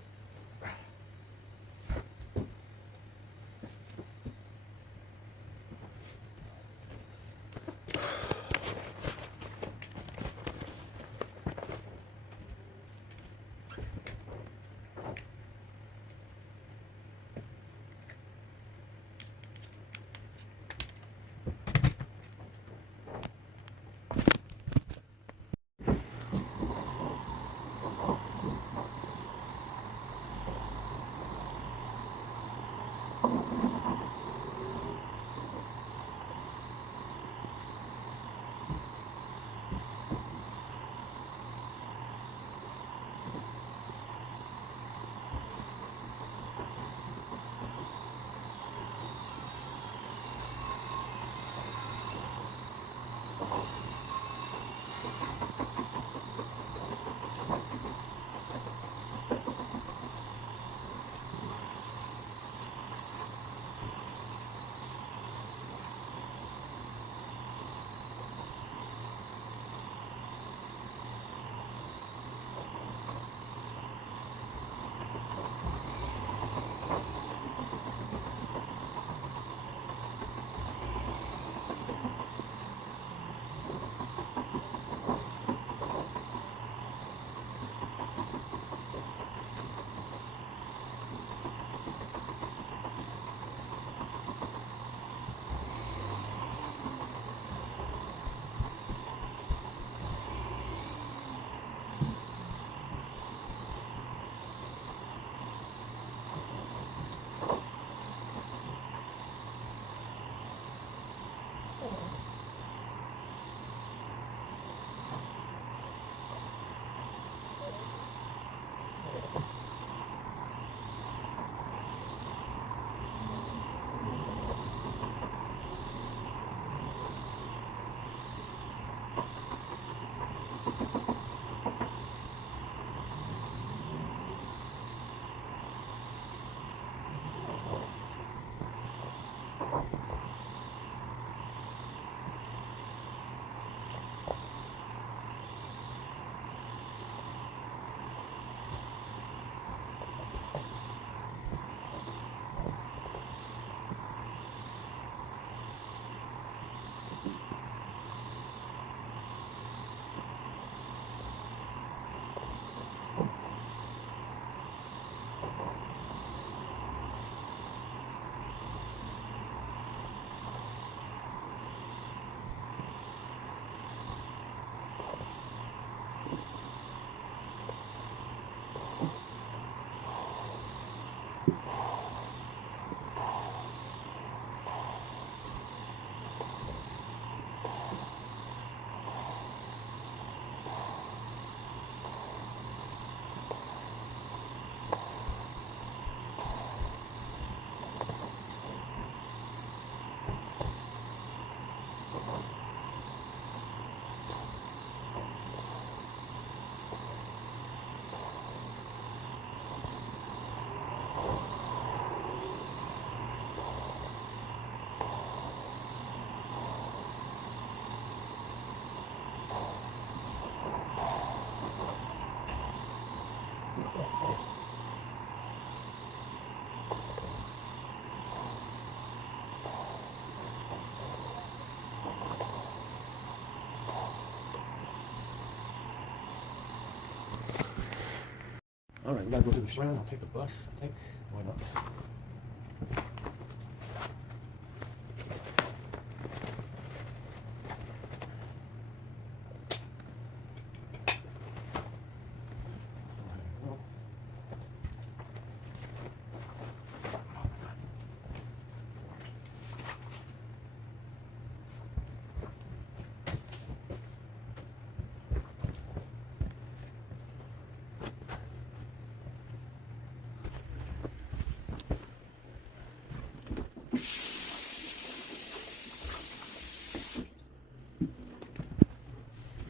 All right, we gotta go through the Strand. I'll take the bus. I think. Why not?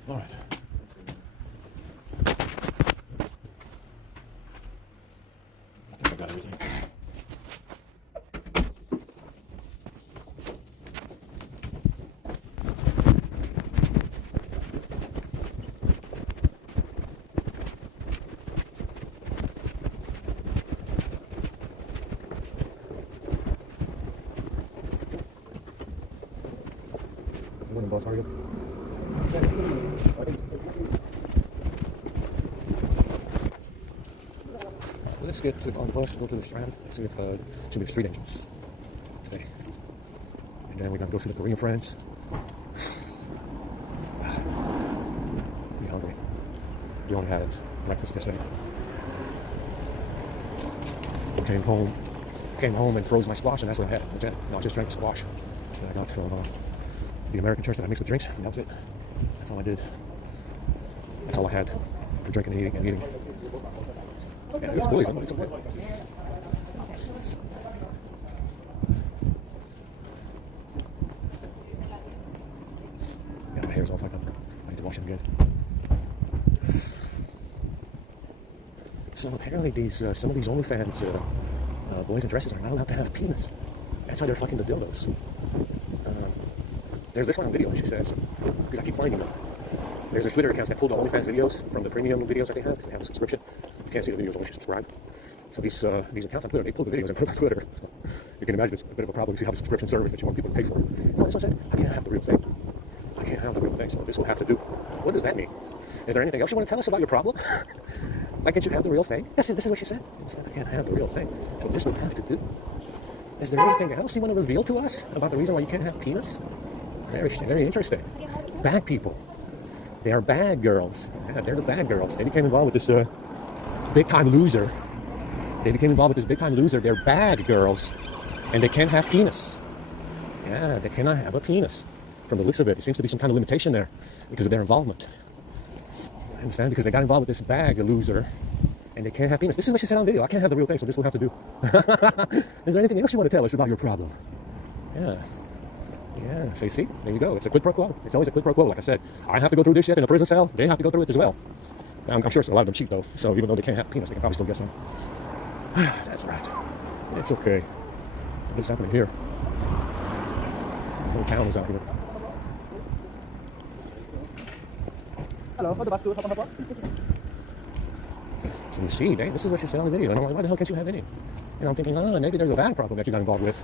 All right. I think I got everything. Good morning, boss. How are you? Let's get on the bus and go to the Strand. Let's see if should be street angels today. And then we're gonna go see the Korean friends. Pretty hungry. We only had breakfast yesterday. Came home and froze my squash, and that's what I had. Legit. No, I just drank the squash that I got from the American church that I mixed with drinks, and that was it. That's all I did. That's all I had for drinking and eating. Yeah, it's cool. It's okay. Yeah, my hair's all fucked up. I need to wash it again. So apparently these some of these OnlyFans boys and dresses are not allowed to have penis. That's why they're fucking the dildos. There's this one on video, she says, because I keep finding them. There's their Twitter accounts that pull the OnlyFans videos from the premium videos that they have, because they have a subscription. You can't see the videos unless you subscribe. So these accounts on Twitter, they pull the videos and put them on Twitter. So you can imagine it's a bit of a problem if you have a subscription service that you want people to pay for. No, this one said, I can't have the real thing. I can't have the real thing, so this will have to do. What does that mean? Is there anything else you want to tell us about your problem? Like, can't you have the real thing? This is what she said. She said, I can't have the real thing, so this will have to do. Is there anything else you want to reveal to us about the reason why you can't have penis? Very interesting. Bad people. They are bad girls. Yeah, they're the bad girls. They became involved with this big-time loser. They're bad girls, and they can't have penis. Yeah, they cannot have a penis. From the looks of it, there seems to be some kind of limitation there because of their involvement. I understand, because they got involved with this bag loser, and they can't have penis. This is what she said on video. I can't have the real thing, so this will have to do. Is there anything else you want to tell us about your problem? Yeah. Yeah, see, there you go. It's a quid pro quo. It's always a quid pro quo. Like I said, I have to go through this shit in a prison cell. They have to go through it as well. I'm sure a lot of them cheat, though. So even though they can't have penis, they can probably still get some. That's right. It's okay. What's happening here? The whole town is out here. Hello, for the bus tour, So you see, this is what she said on the video. And I'm like, why the hell can't you have any? And I'm thinking, maybe there's a bag problem that you got involved with.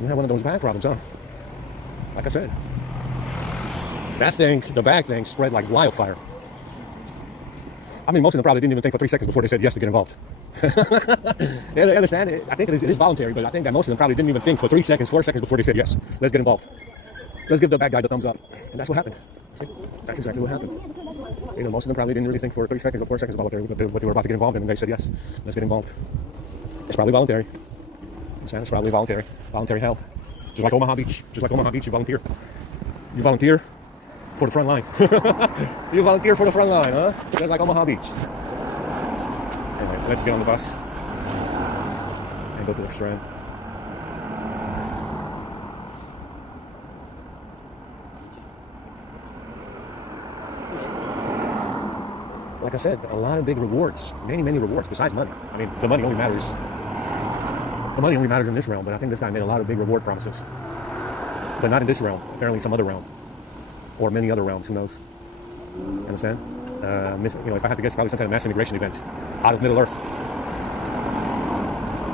You have one of those bag problems, huh? Like I said, the bag thing spread like wildfire. I mean, most of them probably didn't even think for 3 seconds before they said yes to get involved. Yeah, they understand it. I think it is voluntary, but I think that most of them probably didn't even think for 3 seconds, 4 seconds before they said yes. Let's get involved. Let's give the bad guy the thumbs up. And that's what happened. See? That's exactly what happened. Most of them probably didn't really think for 3 seconds or 4 seconds about what they were about to get involved in, and they said yes. Let's get involved. It's probably voluntary. It's probably voluntary. Voluntary hell. Just like Omaha Beach, you volunteer. You volunteer for the front line. You volunteer for the front line, huh? Just like Omaha Beach. Anyway, let's get on the bus and go to the Strand. Like I said, a lot of big rewards, many rewards besides money. I mean, the money only matters. The money only matters in this realm, but I think this guy made a lot of big reward promises. But not in this realm, apparently some other realm. Or many other realms, who knows? You understand? If I had to guess, probably some kind of mass immigration event out of Middle Earth.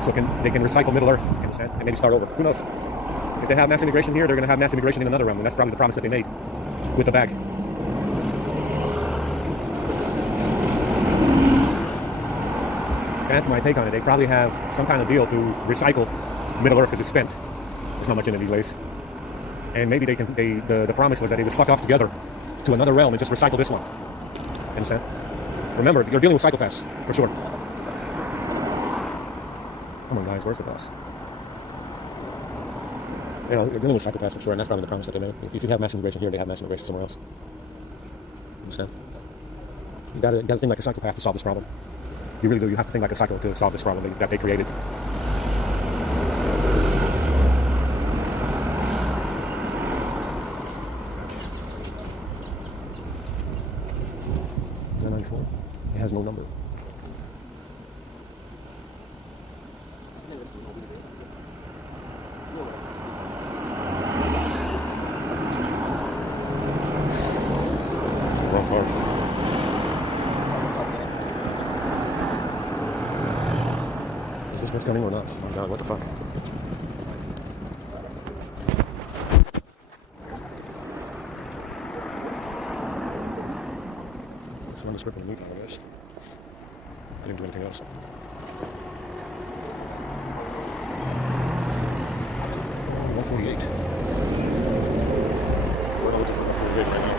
So they can recycle Middle Earth, you understand? And maybe start over. Who knows? If they have mass immigration here, they're going to have mass immigration in another realm, and that's probably the promise that they made with the bag. that's my take on it. They probably have some kind of deal to recycle Middle Earth because it's spent. There's not much in it these days. And maybe they can. The promise was that they would fuck off together to another realm and just recycle this one. Understand? Remember, you're dealing with psychopaths for sure. Come on, guys, where's the boss? You know, you're dealing with psychopaths for sure, and that's probably the promise that they made. If you have mass immigration here, they have mass immigration somewhere else. Understand? You gotta think like a psychopath to solve this problem. You really do. You have to think like a psycho to solve this problem that they created. Is that 94? It has no number. Wrong card. Is this what's coming or not? Oh my god, what the fuck? Let's run the script on the meat out of this. I didn't do anything else. $148. We're not looking for $148 right now.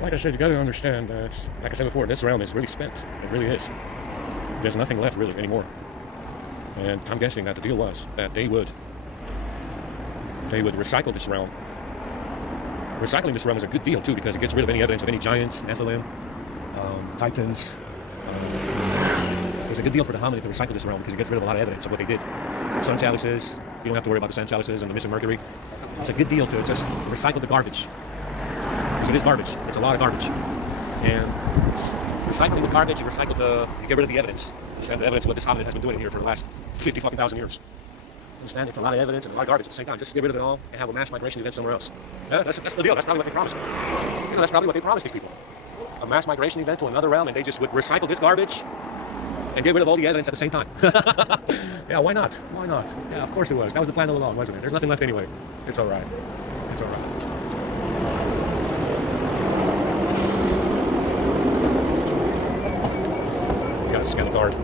Like I said, you got to understand that, like I said before, this realm is really spent. It really is. There's nothing left really anymore. And I'm guessing that the deal was that they would recycle this realm. Recycling this realm is a good deal too, because it gets rid of any evidence of any giants, Nephilim, Titans. It's a good deal for the hominid to recycle this realm because it gets rid of a lot of evidence of what they did. Sun chalices, you don't have to worry about the sun chalices and the mission Mercury. It's a good deal to just recycle the garbage. Because it is garbage. It's a lot of garbage. And recycling the garbage, you get rid of the evidence. Understand the evidence of what this hominid has been doing here for the last 50,000 years. Understand? It's a lot of evidence and a lot of garbage at the same time. Just get rid of it all and have a mass migration event somewhere else. Yeah, that's the deal. That's probably what they promised. You know, that's probably what they promised these people. A mass migration event to another realm, and they just would recycle this garbage and get rid of all the evidence at the same time. Yeah, why not? Why not? Yeah, of course it was. That was the plan all along, wasn't it? There's nothing left anyway. It's all right. It's all right. You gotta scan the guard.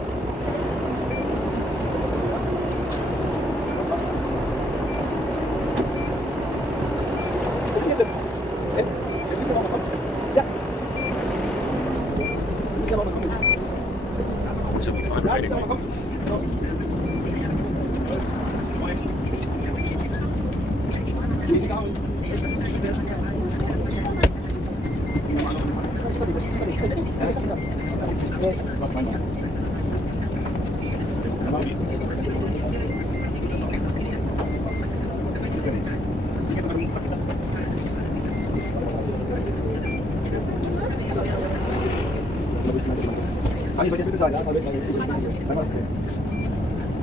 Kann ich euch jetzt bitte sagen? Einmal.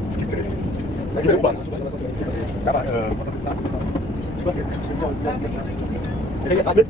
Das gibt's ja nicht. Da geht der U-Bahn. Ja, aber, was hast du gesagt? Was geht? Der geht jetzt halt mit.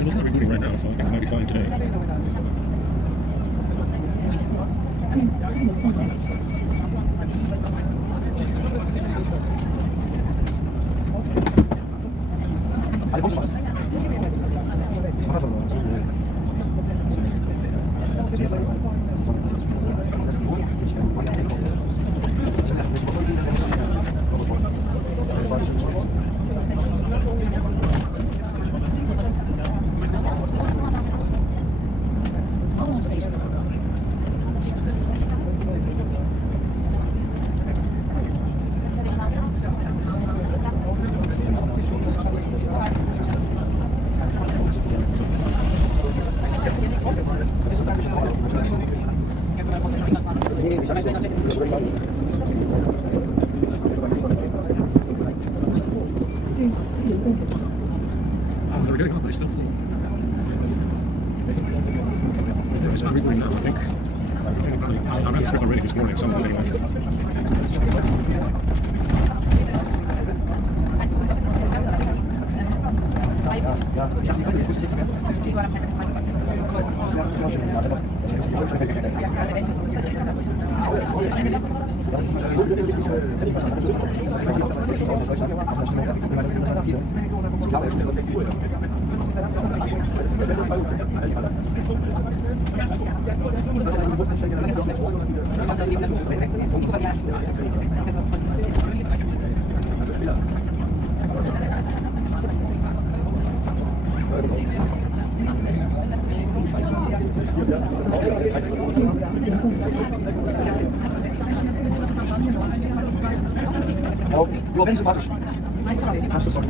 It's not rebooting right now, so it might be fine today. We're getting up, but it's still full. It's not rebooting now, I think. I ran the script already this morning, some of it anyway. Oh, you are very sympathisch. I'm so sorry.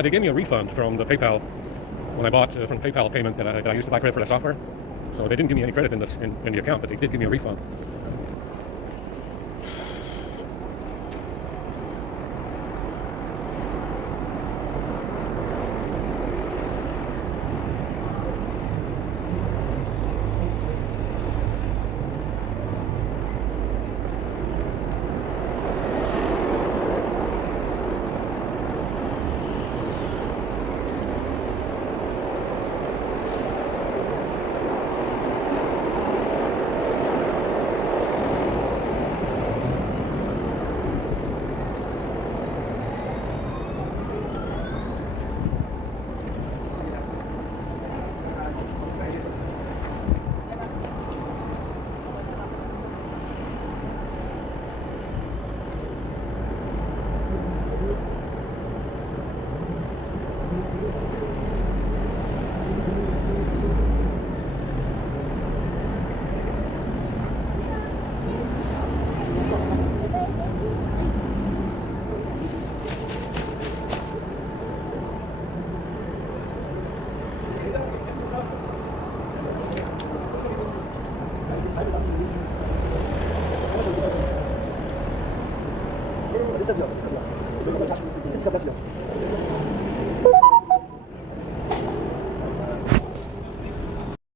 that they gave me a refund from the PayPal when I bought from PayPal payment that I used to buy credit for the software. So they didn't give me any credit in the account, but they did give me a refund.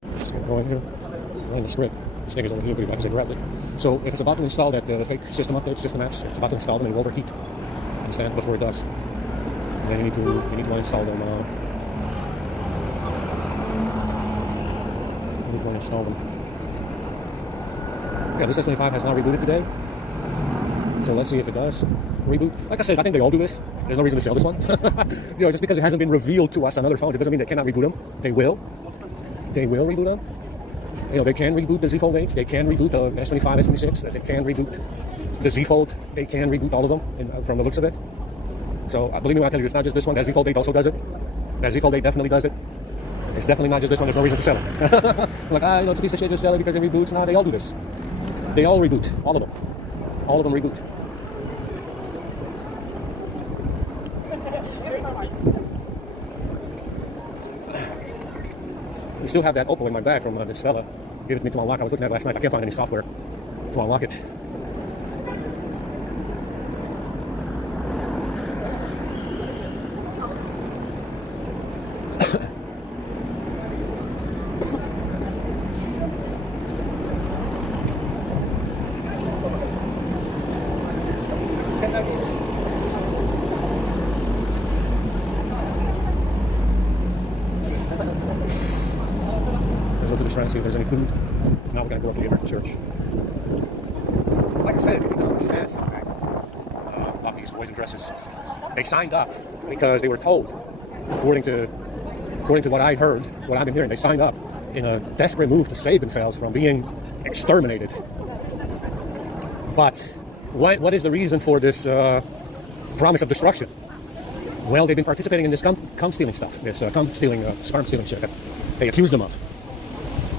Let's get going here. Run the script. This thing is only here, but I can say rapidly. So if it's about to install that fake system update, system apps, it's about to install them, it will overheat. Understand? Before it does. And then you need to uninstall them. You need to uninstall them. Yeah, this S25 has not rebooted today. So let's see if it does reboot. Like I said, I think they all do this. There's no reason to sell this one. Just because it hasn't been revealed to us on other phones, it doesn't mean they cannot reboot them. They will. They will reboot them. They can reboot the Z Fold 8. They can reboot the S25, S26. They can reboot the Z Fold. They can reboot all of them from the looks of it. So believe me when I tell you, it's not just this one. That Z Fold 8 also does it. That Z Fold 8 definitely does it. It's definitely not just this one. There's no reason to sell it. Like, it's a piece of shit, just sell it because it reboots. Nah, they all do this. They all reboot. All of them. All of them reboot. We still have that Oppo in my bag from this fella. Gave it to me to unlock. I was looking at it last night. I can't find any software to unlock it. Try and see if there's any food. If not, we're going to go up to the American church. Like I said, you need to understand something about these boys in dresses. They signed up because they were told, according to what I heard, what I've been hearing, they signed up in a desperate move to save themselves from being exterminated. But what is the reason for this promise of destruction? Well, they've been participating in this cum stealing stuff, this cum stealing, sperm stealing shit that they accuse them of.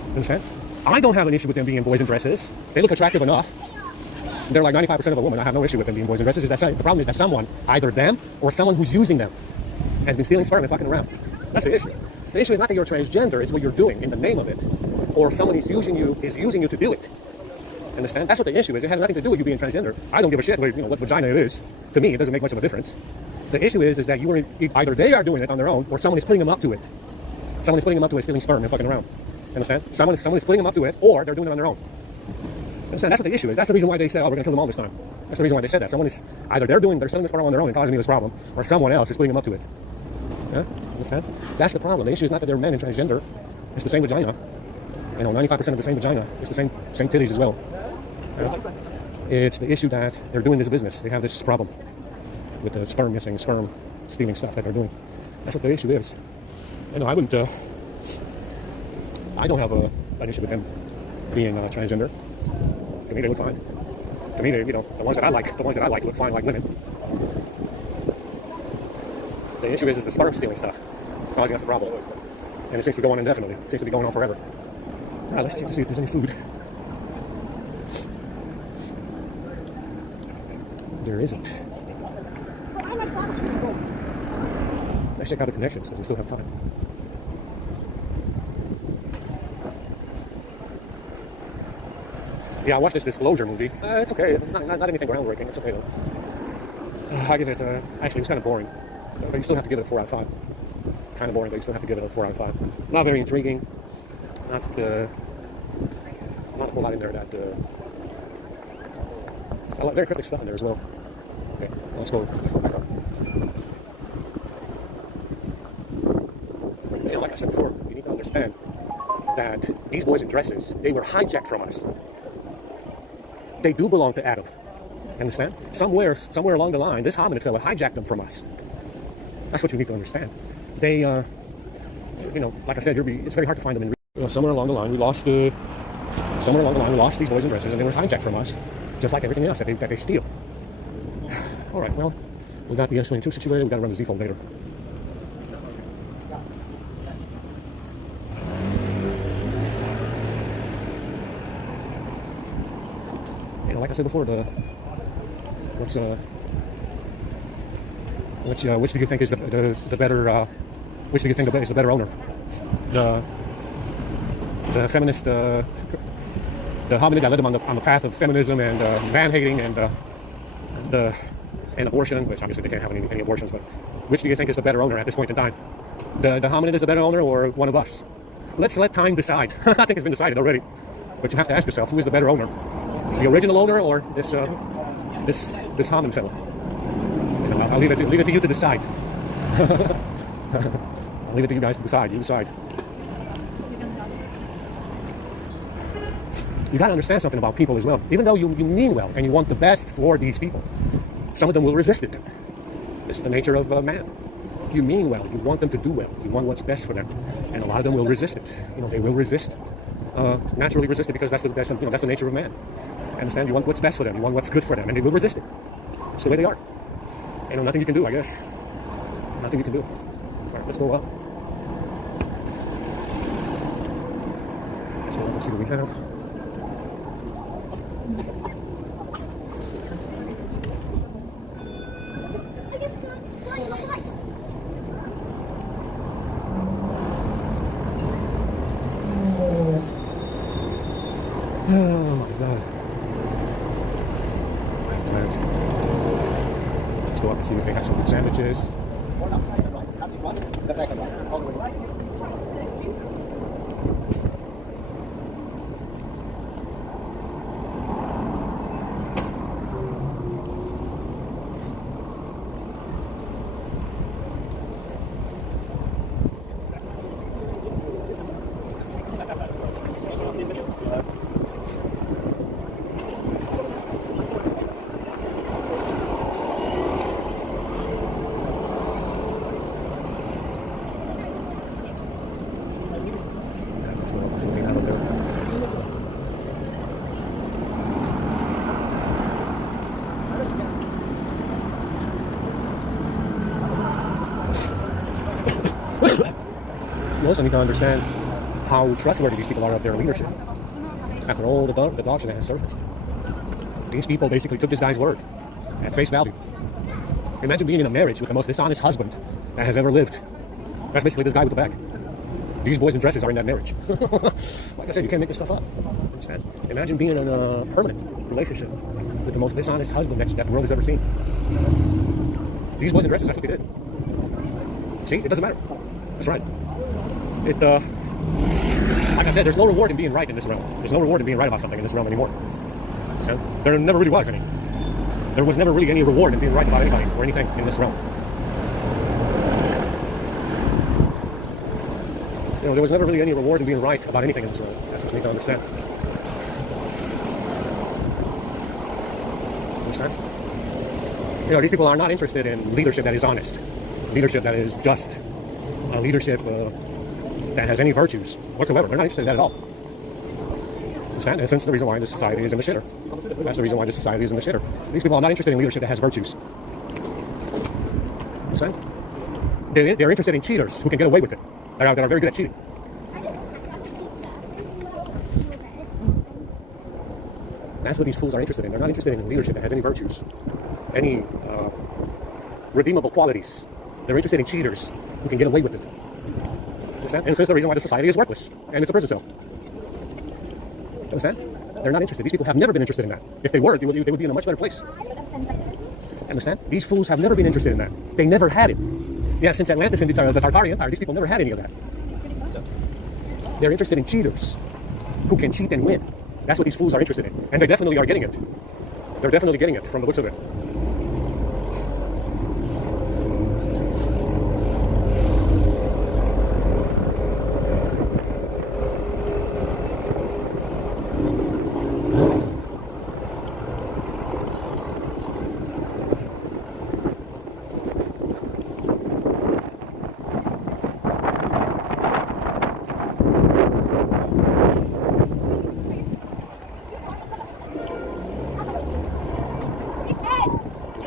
Understand? I don't have an issue with them being boys in dresses. They look attractive enough. They're like 95% of a woman. I have no issue with them being boys in dresses. The problem is that someone, either them or someone who's using them, has been stealing sperm and fucking around. That's the issue. The issue is not that you're transgender, it's what you're doing in the name of it. Or someone is using you to do it. Understand? That's what the issue is. It has nothing to do with you being transgender. I don't give a shit what vagina it is. To me, it doesn't make much of a difference. The issue is that either they are doing it on their own or someone is putting them up to it. Someone is putting them up to it, stealing sperm and fucking around. Understand? Someone is putting them up to it, or they're doing it on their own. Understand? That's what the issue is. That's the reason why they said, we're going to kill them all this time. That's the reason why they said that. Someone is, either they're selling this sperm on their own and causing me this problem, or someone else is putting them up to it. Yeah? Understand? That's the problem. The issue is not that they're men and transgender. It's the same vagina. 95% of the same vagina. It's the same titties as well. Yeah? It's the issue that they're doing this business. They have this problem with the sperm stealing stuff that they're doing. That's what the issue is. I don't have an issue with them being transgender. To me, they look fine. To me, the ones that I like look fine like women. The issue is the sperm stealing stuff causing us a problem, and it seems to be going on indefinitely. It seems to be going on forever. All right, let's check to see if there's any food. There isn't. Let's check out the connections because we still have time. Yeah, I watched this Disclosure movie. It's okay. Not anything groundbreaking. It's okay though. I give it. Actually, it was kind of boring. But you still have to give it a 4 out of 5. Kind of boring, but you still have to give it a 4 out of 5. Not very intriguing. Not a whole lot in there that. I like very cryptic stuff in there as well. Okay, let's go back up. You know, like I said before, you need to understand that these boys in dresses, they were hijacked from us. They do belong to Adam. Understand? Somewhere along the line, this hominid fella hijacked them from us. That's what you need to understand. They, you know, like I said, it's very hard to find them. Somewhere along the line, we lost these boys in dresses, and they were hijacked from us, just like everything else that they steal. All right, well, we got the S22 situated. We got to run the Z-fold later. You know, like I said before, which do you think is the better? Which do you think is the better owner? The feminist, the hominid that led them on the path of feminism and man-hating and abortion, which obviously they can't have any abortions. But which do you think is the better owner at this point in time? The hominid is the better owner, or one of us? Let's let time decide. I think it's been decided already. But you have to ask yourself, who is the better owner? The original owner, or this hominid fellow? You know, I'll leave it to you to decide. I'll leave it to you guys to decide. You decide. You got to understand something about people as well. Even though you mean well and you want the best for these people, some of them will resist it. It's the nature of man. You mean well. You want them to do well. You want what's best for them, and a lot of them will resist it. You know, they will resist, naturally resist it, because that's the nature of man. Understand? You want what's best for them. You want what's good for them, and they will resist it. It's the way they are. You know, nothing you can do, I guess. Nothing you can do. All right, let's go up. Let's go up and see what we have. Oh my God. Let's go up and see if they have some good sandwiches. You also need to understand how trustworthy these people are of their leadership. After all the dog shit that has surfaced, these people basically took this guy's word at face value. Imagine being in a marriage with the most dishonest husband that has ever lived. That's basically this guy with the bag. These boys in dresses are in that marriage. Like I said, you can't make this stuff up. Understand? Imagine being in a permanent relationship with the most dishonest husband that the world has ever seen. These boys in dresses, that's what they did. See, it doesn't matter. That's right. Like I said, there's no reward in being right in this realm. There's no reward in being right about something in this realm anymore. So, there never really was any. There was never really any reward in being right about anybody or anything in this realm. You know, there was never really any reward in being right about anything in this realm. That's what you need to understand. Understand? You know, these people are not interested in leadership that is honest, leadership that is just, leadership that has any virtues whatsoever. They're not interested in that at all. Understand? And that's the reason why this society is in the shitter. That's the reason why this society is in the shitter. These people are not interested in leadership that has virtues. Understand? They're interested in cheaters who can get away with it. That are very good at cheating. That's what these fools are interested in. They're not interested in leadership that has any virtues, any redeemable qualities. They're interested in cheaters who can get away with it. Understand? And this is the reason why the society is worthless, and it's a prison cell. Understand? They're not interested. These people have never been interested in that. If they were, they would be in a much better place. Understand? These fools have never been interested in that. They never had it. Yeah, since Atlantis and the Tartarian Empire, these people never had any of that. They're interested in cheaters who can cheat and win. That's what these fools are interested in. And they definitely are getting it. They're definitely getting it from the looks of it.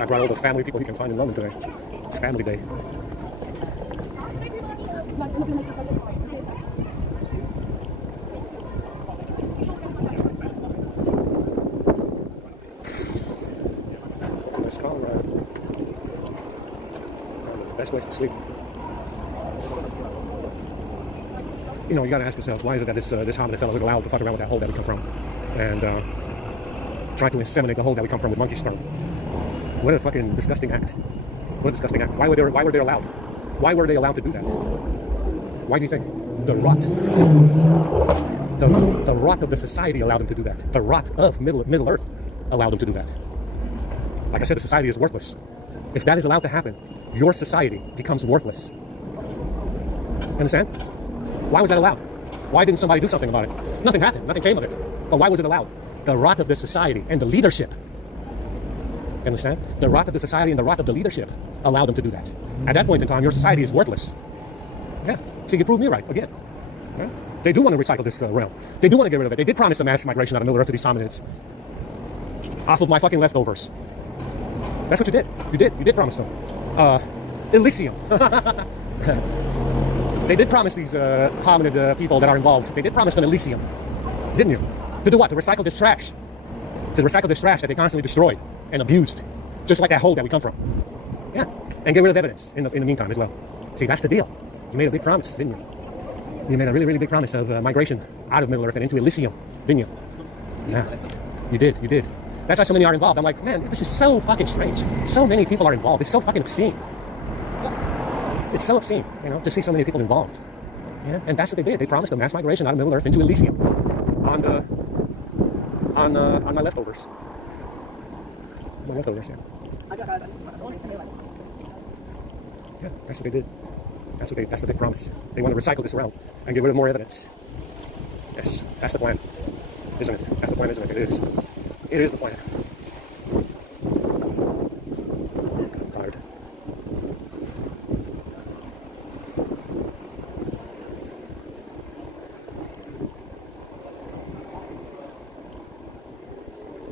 I brought all the family people you can find in London today. It's family day. Nice car ride. Best place to sleep. You know, you gotta ask yourself, why is it that this hominid fellow is allowed to fuck around with that hole that we come from? And try to inseminate the hole that we come from with monkey sperm. What a fucking disgusting act. What a disgusting act. Why were they allowed? Why were they allowed to do that? Why do you think? The rot. The rot of the society allowed them to do that. The rot of Middle Earth allowed them to do that. Like I said, the society is worthless. If that is allowed to happen, your society becomes worthless. Understand? Why was that allowed? Why didn't somebody do something about it? Nothing happened. Nothing came of it. But why was it allowed? The rot of the society and the leadership. Understand? The rot of the society and the rot of the leadership allowed them to do that. At that point in time, your society is worthless. Yeah. So you proved me right again. Yeah? They do want to recycle this realm. They do want to get rid of it. They did promise a mass migration out of Middle Earth to these hominids off of my fucking leftovers. That's what you did. You did promise them. Elysium. They did promise these hominid people that are involved. They did promise them Elysium, didn't you? To do what? To recycle this trash. To recycle this trash that they constantly destroyed and abused, just like that hole that we come from. Yeah, and get rid of evidence in the meantime as well. See, that's the deal. You made a big promise, didn't you? You made a really, really big promise of migration out of Middle Earth and into Elysium, didn't you? Yeah, you did. That's why so many are involved. I'm like, man, this is so fucking strange. So many people are involved. It's so fucking obscene. It's so obscene, you know, to see so many people involved. Yeah, and that's what they did. They promised a mass migration out of Middle Earth into Elysium on my leftovers. My leftovers, yeah. Yeah, that's what they did. That's what they promised. They want to recycle this realm and get rid of more evidence. Yes, that's the plan, isn't it? That's the plan, isn't it? It is. It is the plan. I'm tired.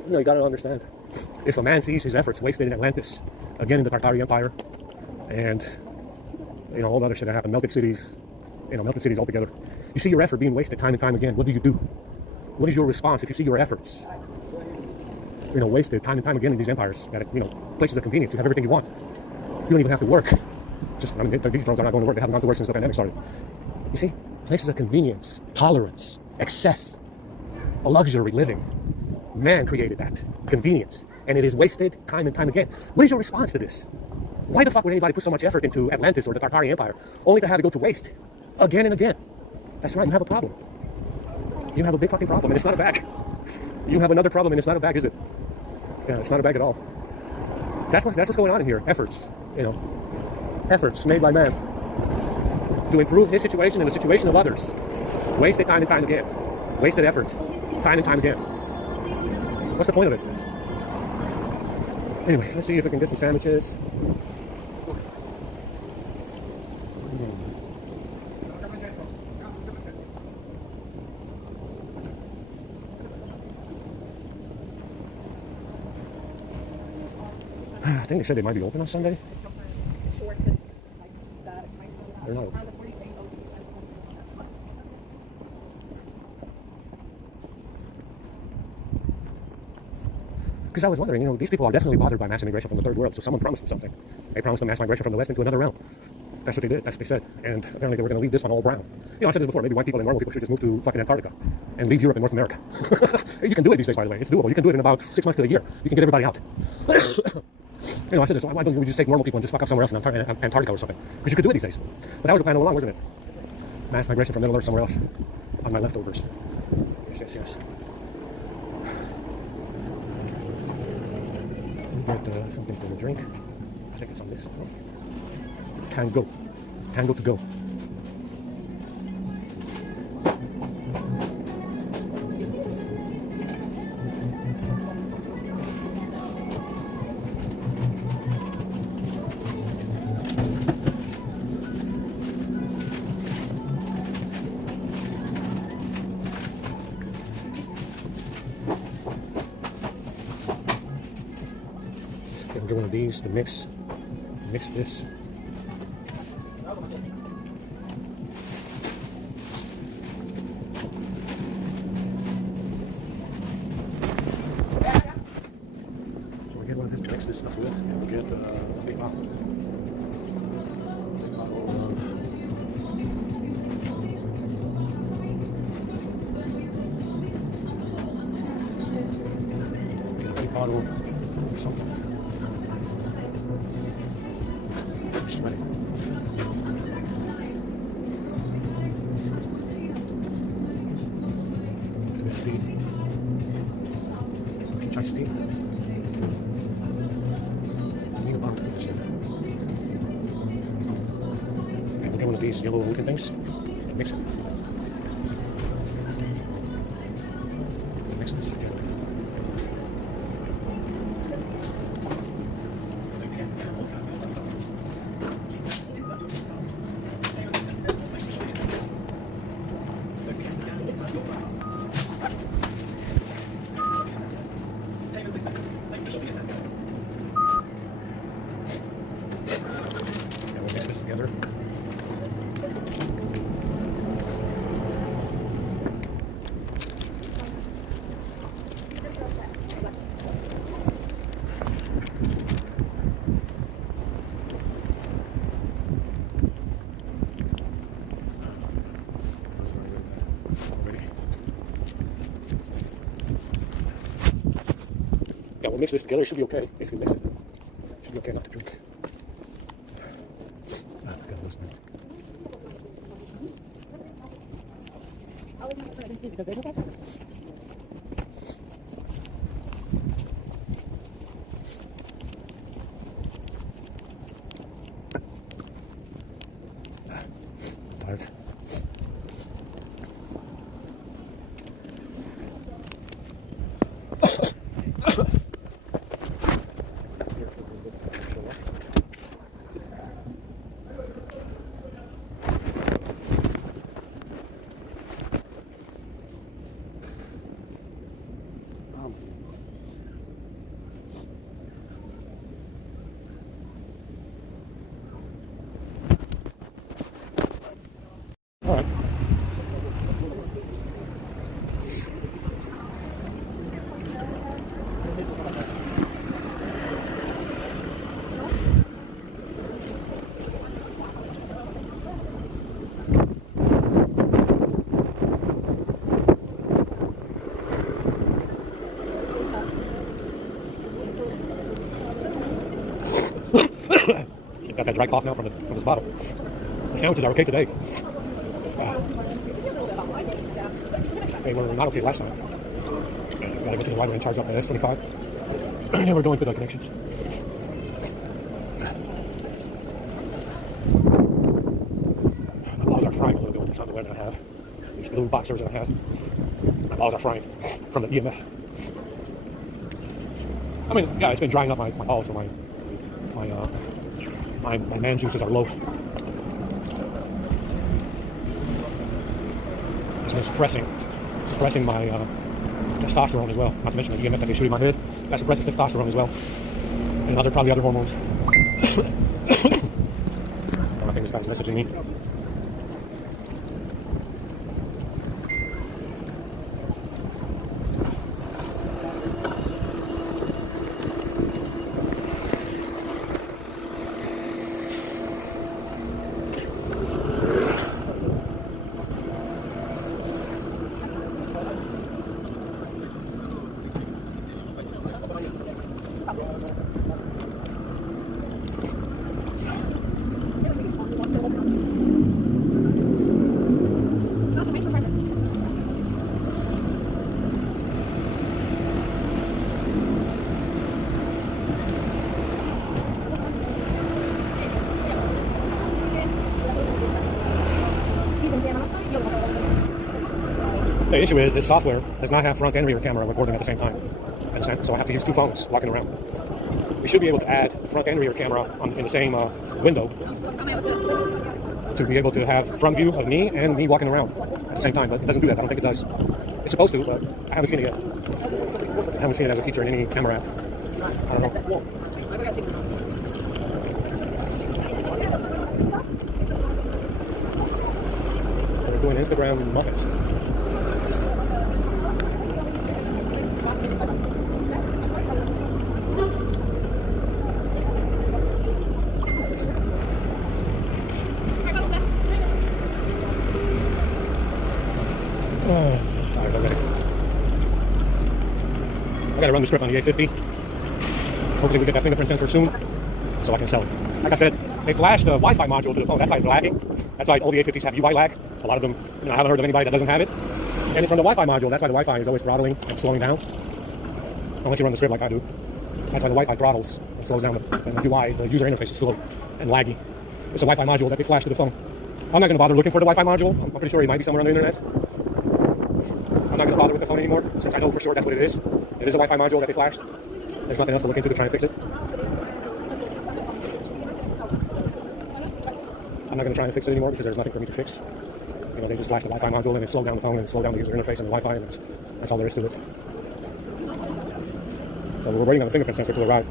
You know, you gotta understand. If a man sees his efforts wasted in Atlantis, again in the Tartarian Empire, and you know all the other shit that happened, melted cities altogether. You see your effort being wasted time and time again. What do you do? What is your response if you see your efforts, you know, wasted time and time again in these empires? That you know, places of convenience. You have everything you want. You don't even have to work. Just, I mean, these drones are not going to work. They haven't gone to work since the pandemic started. You see, places of convenience, tolerance, excess, luxury living. Man created that convenience, and it is wasted time and time again. What is your response to this? Why the fuck would anybody put so much effort into Atlantis or the Tartarian Empire only to have it go to waste again and again? That's right, you have a problem. You have a big fucking problem, and it's not a bag. You have another problem, and it's not a bag, is it? Yeah, it's not a bag at all. That's what's going on in here. Efforts, you know, efforts made by man to improve his situation and the situation of others. Wasted time and time again. Wasted effort, time and time again. What's the point of it? Anyway, let's see if we can get some sandwiches. I think they said they might be open on Sunday. They're not open. Because I was wondering, you know, these people are definitely bothered by mass immigration from the third world, so someone promised them something. They promised them mass migration from the West into another realm. That's what they did. That's what they said. And apparently they were going to leave this one all brown. You know, I said this before. Maybe white people and normal people should just move to fucking Antarctica and leave Europe and North America. You can do it these days, by the way. It's doable. You can do it in about 6 months to a year. You can get everybody out. You know, I said this. Why don't we just take normal people and just fuck up somewhere else in Antarctica or something? Because you could do it these days. But that was the plan all along, wasn't it? Mass migration from Middle Earth somewhere else. On my leftovers. Yes. Get something to drink. I think it's on this. Tango to go. Get one of these to mix this. So we get one of this to mix this stuff with. And we'll get a big bottle. Get a big bottle of something. Sweaty. Peach iced tea. I need a bottle to put this in. And we'll get one of these yellow looking things and mix it. And mix this together. Mix this together. Yeah, we'll mix this together. It should be okay if we mix it. It should be okay not to drink. I forgot this one. I'm tired. All right. Got that dry cough now from this bottle. The sandwiches are okay today. They were not okay last time. Gotta get to the wider and charge up the S25. And we're going to the connections. My balls are frying a little bit with this underwear that I have. These blue boxers that I have. My balls are frying from the EMF. I mean, yeah, it's been drying up my balls, so my man juices are low. It's been suppressing my testosterone as well. Not to mention the EMF that they shoot in my head. That suppresses testosterone as well. And probably other hormones. I think this guy's messaging me. The issue is this software does not have front and rear camera recording at the same time. Understand? So I have to use two phones walking around. We should be able to add front and rear camera in the same window to be able to have front view of me and me walking around at the same time, but it doesn't do that. I don't think it does. It's supposed to, but I haven't seen it yet. I haven't seen it as a feature in any camera app. I don't know. We're doing Instagram muffins. Tired already. I gotta run the script on the A50. Hopefully we get that fingerprint sensor soon, so I can sell it. Like I said, they flashed the Wi-Fi module to the phone. That's why it's lagging. That's why all the A50s have UI lag. A lot of them, I haven't heard of anybody that doesn't have it. And it's from the Wi-Fi module. That's why the Wi-Fi is always throttling and slowing down. Unless you run the script like I do. That's why the Wi-Fi throttles and slows down. The UI, the user interface is slow and laggy. It's a Wi-Fi module that they flashed to the phone. I'm not going to bother looking for the Wi-Fi module. I'm pretty sure it might be somewhere on the internet. I'm not going to bother with the phone anymore, since I know for sure that's what it is. It is a Wi-Fi module that they flashed. There's nothing else to look into to try and fix it. I'm not going to try and fix it anymore because there's nothing for me to fix. You know, they just flashed the Wi-Fi module and it slowed down the phone and slowed down the user interface and the Wi-Fi, and that's all there is to it. So we're waiting on the fingerprint sensor to arrive.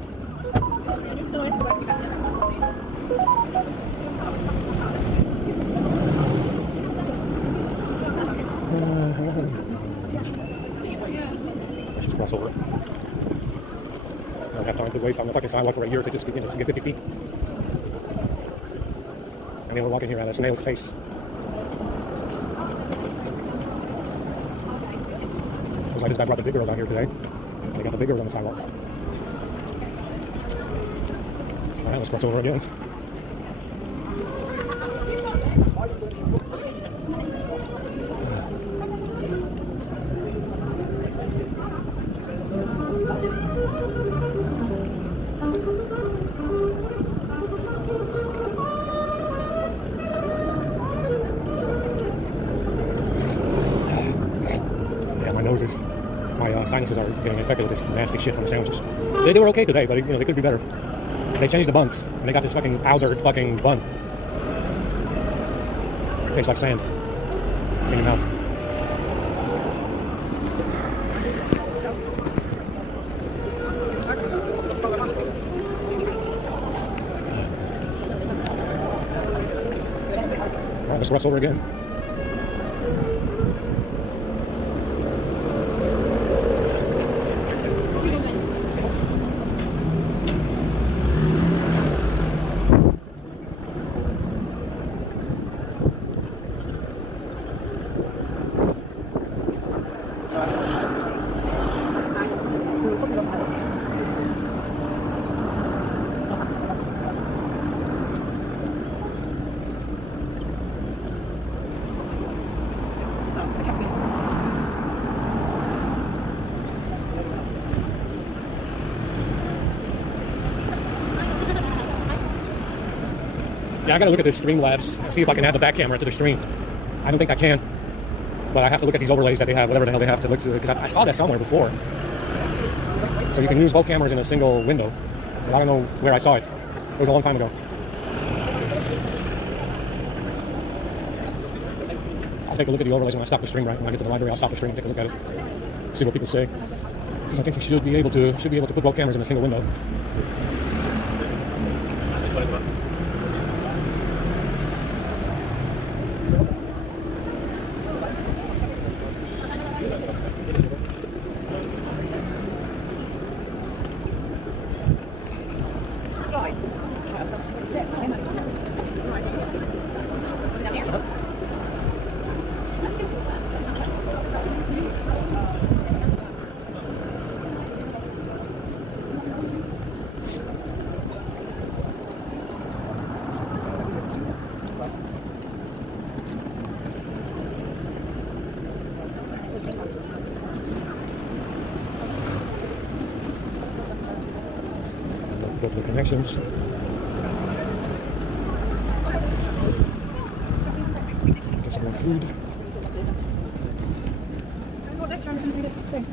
Let's just cross over. I don't have time to wait on the fucking sidewalk for a year to just to get 50 feet. And they were walking here at a snail's pace. Looks like this guy brought the big girls out here today. They got the big girls on the sidewalks. Alright, let's cross over again. My sinuses are getting infected with this nasty shit from the sandwiches. They were okay today, but they could be better. They changed the buns, and they got this fucking powdered fucking bun. Tastes like sand in your mouth. All right, let's cross over again. Yeah, I gotta look at the Streamlabs and see if I can add the back camera to the stream. I don't think I can, but I have to look at these overlays that they have, whatever the hell they have to look through, because I saw that somewhere before. So you can use both cameras in a single window. But I don't know where I saw it. It was a long time ago. I'll take a look at the overlays when I stop the stream, right? When I get to the library, I'll stop the stream and take a look at it. See what people say. Because I think you should be able to put both cameras in a single window. Go to the connections. Get some more food. do this thing.